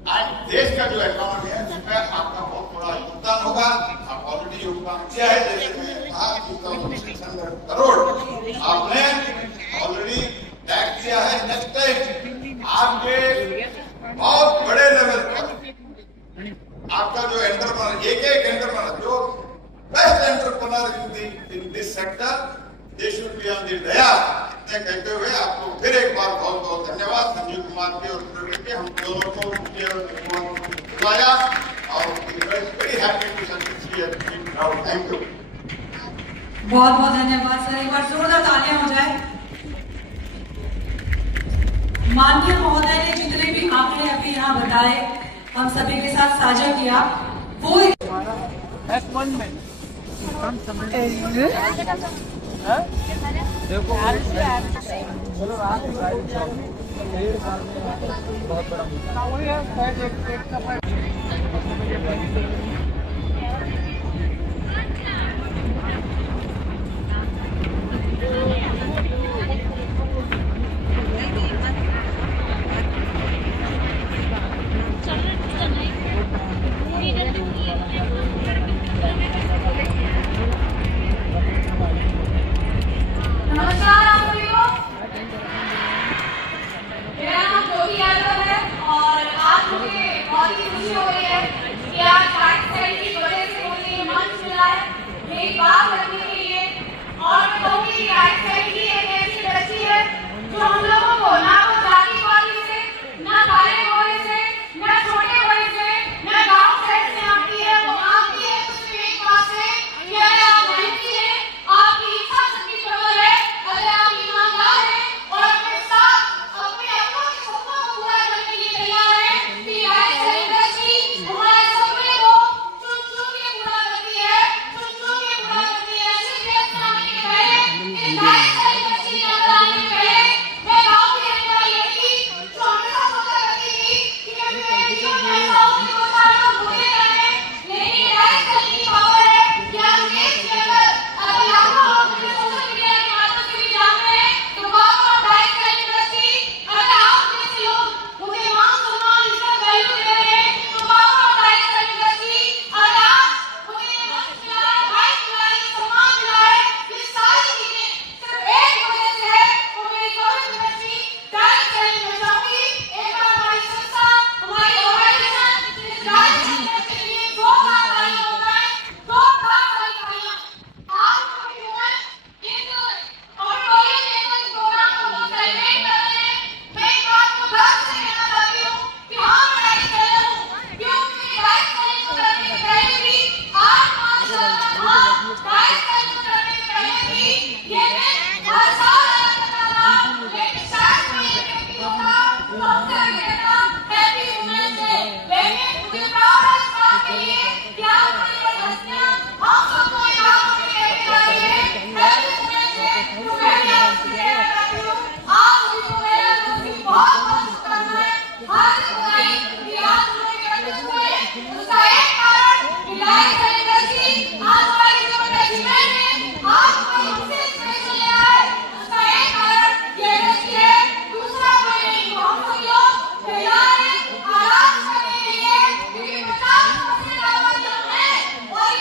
and देश का जो इकोनॉमी है उसमें आपका बहुत बड़ा योगदान होगा। आप ऑलरेडी योगदान किया है, जैसे 600 करोड़ आपने ऑलरेडी टैक्स दिया है। नेक्स्ट टाइम आपके बहुत बड़े लेवल पर आपका जो एंटरप्रेन्योर, एक एंटरप्रेन्योर जो best entrepreneur in this sector, they should be on the dais. इतने कहते हुए आपको फिर एक बार बहुत बहुत धन्यवाद संजीव कुमार के और प्रवीण के, हम दोनों को बुलाया और very happy to service here. Thank you, बहुत बहुत धन्यवाद सर। एक बार जोरदार तालियां हो जाए। माननीय महोदय ने जितने भी आंकड़े अभी यहाँ बताए, हम सभी के साथ साझा किया, वो देखो बहुत बड़ा एक बात करने के लिए। और मैं कहूँगी कि राइट साइड की एक ऐसी इंडस्ट्री है जो हम लोगों को ना तो जातिवादी से, ना काले गोरे से, ना छोटे बड़े से, ना गांव साइड से आती है। वो आती है तो सिर्फ एक बात से कि अगर आप मेहनती हैं, आपकी इच्छा शक्ति प्रबल है, अगर आप ईमानदार हैं और अपने साथ अपने अपनों के सपनों को पूरा करने के लिए तैयार हैं, तो ये राइट साइड इंडस्ट्री हमारे सपने को चुन चुन के पूरा करती है, चुन चुन के पूरा करती है। ऐसे देश में आने के पहले, इस राइट साइड इंडस्ट्री के अंदर आने के पहले मैं गाँव की रहने वाली लड़की जो हमेशा सोचा करती थी कि मैं अपने जीवन में ऐसा हो कि वो सारे लोग भूखे रहें, लेकिन ये राइट साइड की पावर है कि आज देश के अंदर अगर लाखों लोग मुझे सोशल मीडिया के माध्यम से भी जान रहे हैं, तो गाँव और राइट साइड इंडस्ट्री अगर आप जैसे लोग मुझे मान सम्मान इज्जत वैल्यू दे रहे हैं, तो गाँव और राइट साइड इंडस्ट्री अगर आप मुझे मंच मिला है, माइक मिला है, सम्मान मिला है, ये सारी चीजें सिर्फ एक वजह से है। वो मेरी गवर्नमेंट इंडस्ट्री राइट साइड में जाऊंगी। एक बार हमारी संस्था, हमारी ऑर्गेनाइजेशन इस राइट साइड इंडस्ट्री के लिए दो बार तालियां हो गए, दो बार तालियां। आज हम ह्यूमन इस ऑडिटोरियम में इस प्रोग्राम को हम सेलिब्रेट कर रहे हैं। मैं एक बात को गर्व से कहना चाहती हूँ कि हाँ मैं राइट साइड हूँ, क्योंकि राइट साइड को करने के पहले भी आज माशाअल्लाह हाँ राइट साइड को करने के पहले भी ये मैं हर साल आया करता था, लेकिन शायद कोई ये व्यक्ति होगा तो हम कर कहता हैप्पी वुमेन्स डे। लेकिन मुझे प्राउड है इस बात के लिए कि आज बड़ी बड़ी हस्तियां हम सबको यहाँ पे कहने जा रही है हैप्पी वुमेन्स डे। तो मैं भी आपसे कहना चाहती हूँ आज मुझे मेरा दोस्ती बहुत बहुत शुक्राना है। हार्दिक बधाई कि आज मुझे कहते हुए उसका एक कारण कि राइट साइड इंडस्ट्री आज हमारी जो अचीवमेंट है, आज कोई हमसे इंस्पिरेशन ले रहा है, उसका एक कारण ये इंडस्ट्री है, दूसरा कोई नहीं। तो हम सब लोग तैयार हैं आराम करने के लिए, क्योंकि 50% आबादी हम हैं और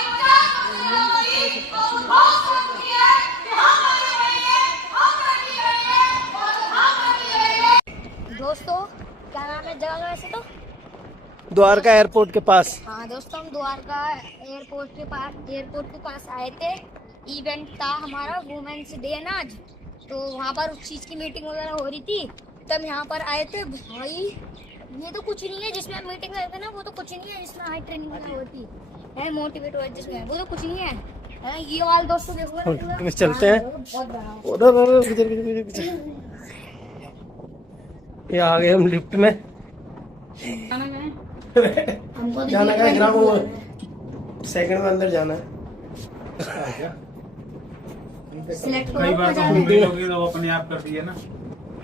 ये 50% आबादी अब बहुत कर चुकी है कि हम आगे बढ़ेंगे, हम तरक्की करेंगे और हम तरक्की करेंगे। दोस्तों क्या नाम है जगह का वैसे तो? द्वारका एयरपोर्ट के पास। हाँ दोस्तों, हम द्वारका एयरपोर्ट के पास आए थे। इवेंट था हमारा वुमेन्स डे ना आज, तो वहाँ पर उस चीज़ की मीटिंग वगैरह हो रही थी, तब यहाँ पर आए थे। भाई ये तो कुछ नहीं है जिसमें हम मीटिंग करते ना, वो तो कुछ नहीं है जिसमें हाई ट्रेनिंग वगैरह होती है, मोटिवेट हो जिसमें, वो तो कुछ नहीं है। ये वाले दोस्तों देखो चलते हैं उधर ये आ गए हम लिफ्ट में। जाना है ग्राउंड सेकंड में अंदर जाना है। कई बार तो हम भी लोग तो अपने आप कर दिए ना,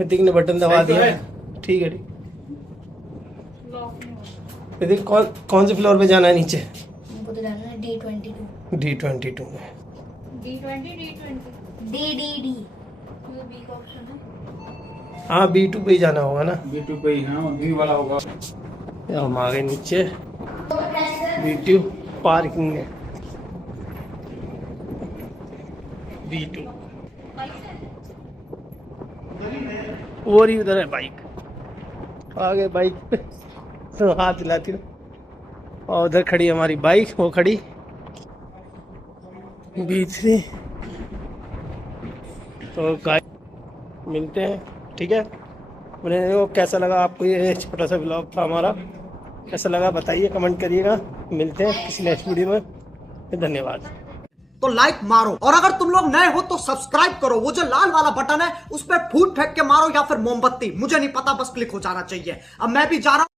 ऋतिक ने बटन दबा दिया। ठीक है ऋतिक कौन से फ्लोर पे जाना है? नीचे हमको तो जाना है D22 में। D22 में D हाँ B2 पे ही जाना होगा ना। B2 पे ही, हाँ B वाला होगा। हम आ गए नीचे B2 पार्किंग में। B2 वो रही उधर है बाइक, आ गए बाइक पे तो हाथ हिलाती हूँ। और उधर खड़ी हमारी बाइक, वो खड़ी B3। तो गाइस मिलते हैं, ठीक है। मुझे कैसा लगा आपको ये छोटा सा ब्लॉग था हमारा, कैसा लगा बताइए, कमेंट करिएगा। मिलते हैं किसी नेक्स्ट वीडियो में, धन्यवाद। तो लाइक मारो, और अगर तुम लोग नए हो तो सब्सक्राइब करो। वो जो लाल वाला बटन है उस पर फूट फेंक के मारो या फिर मोमबत्ती, मुझे नहीं पता, बस क्लिक हो जाना चाहिए। अब मैं भी जा रहा हूं।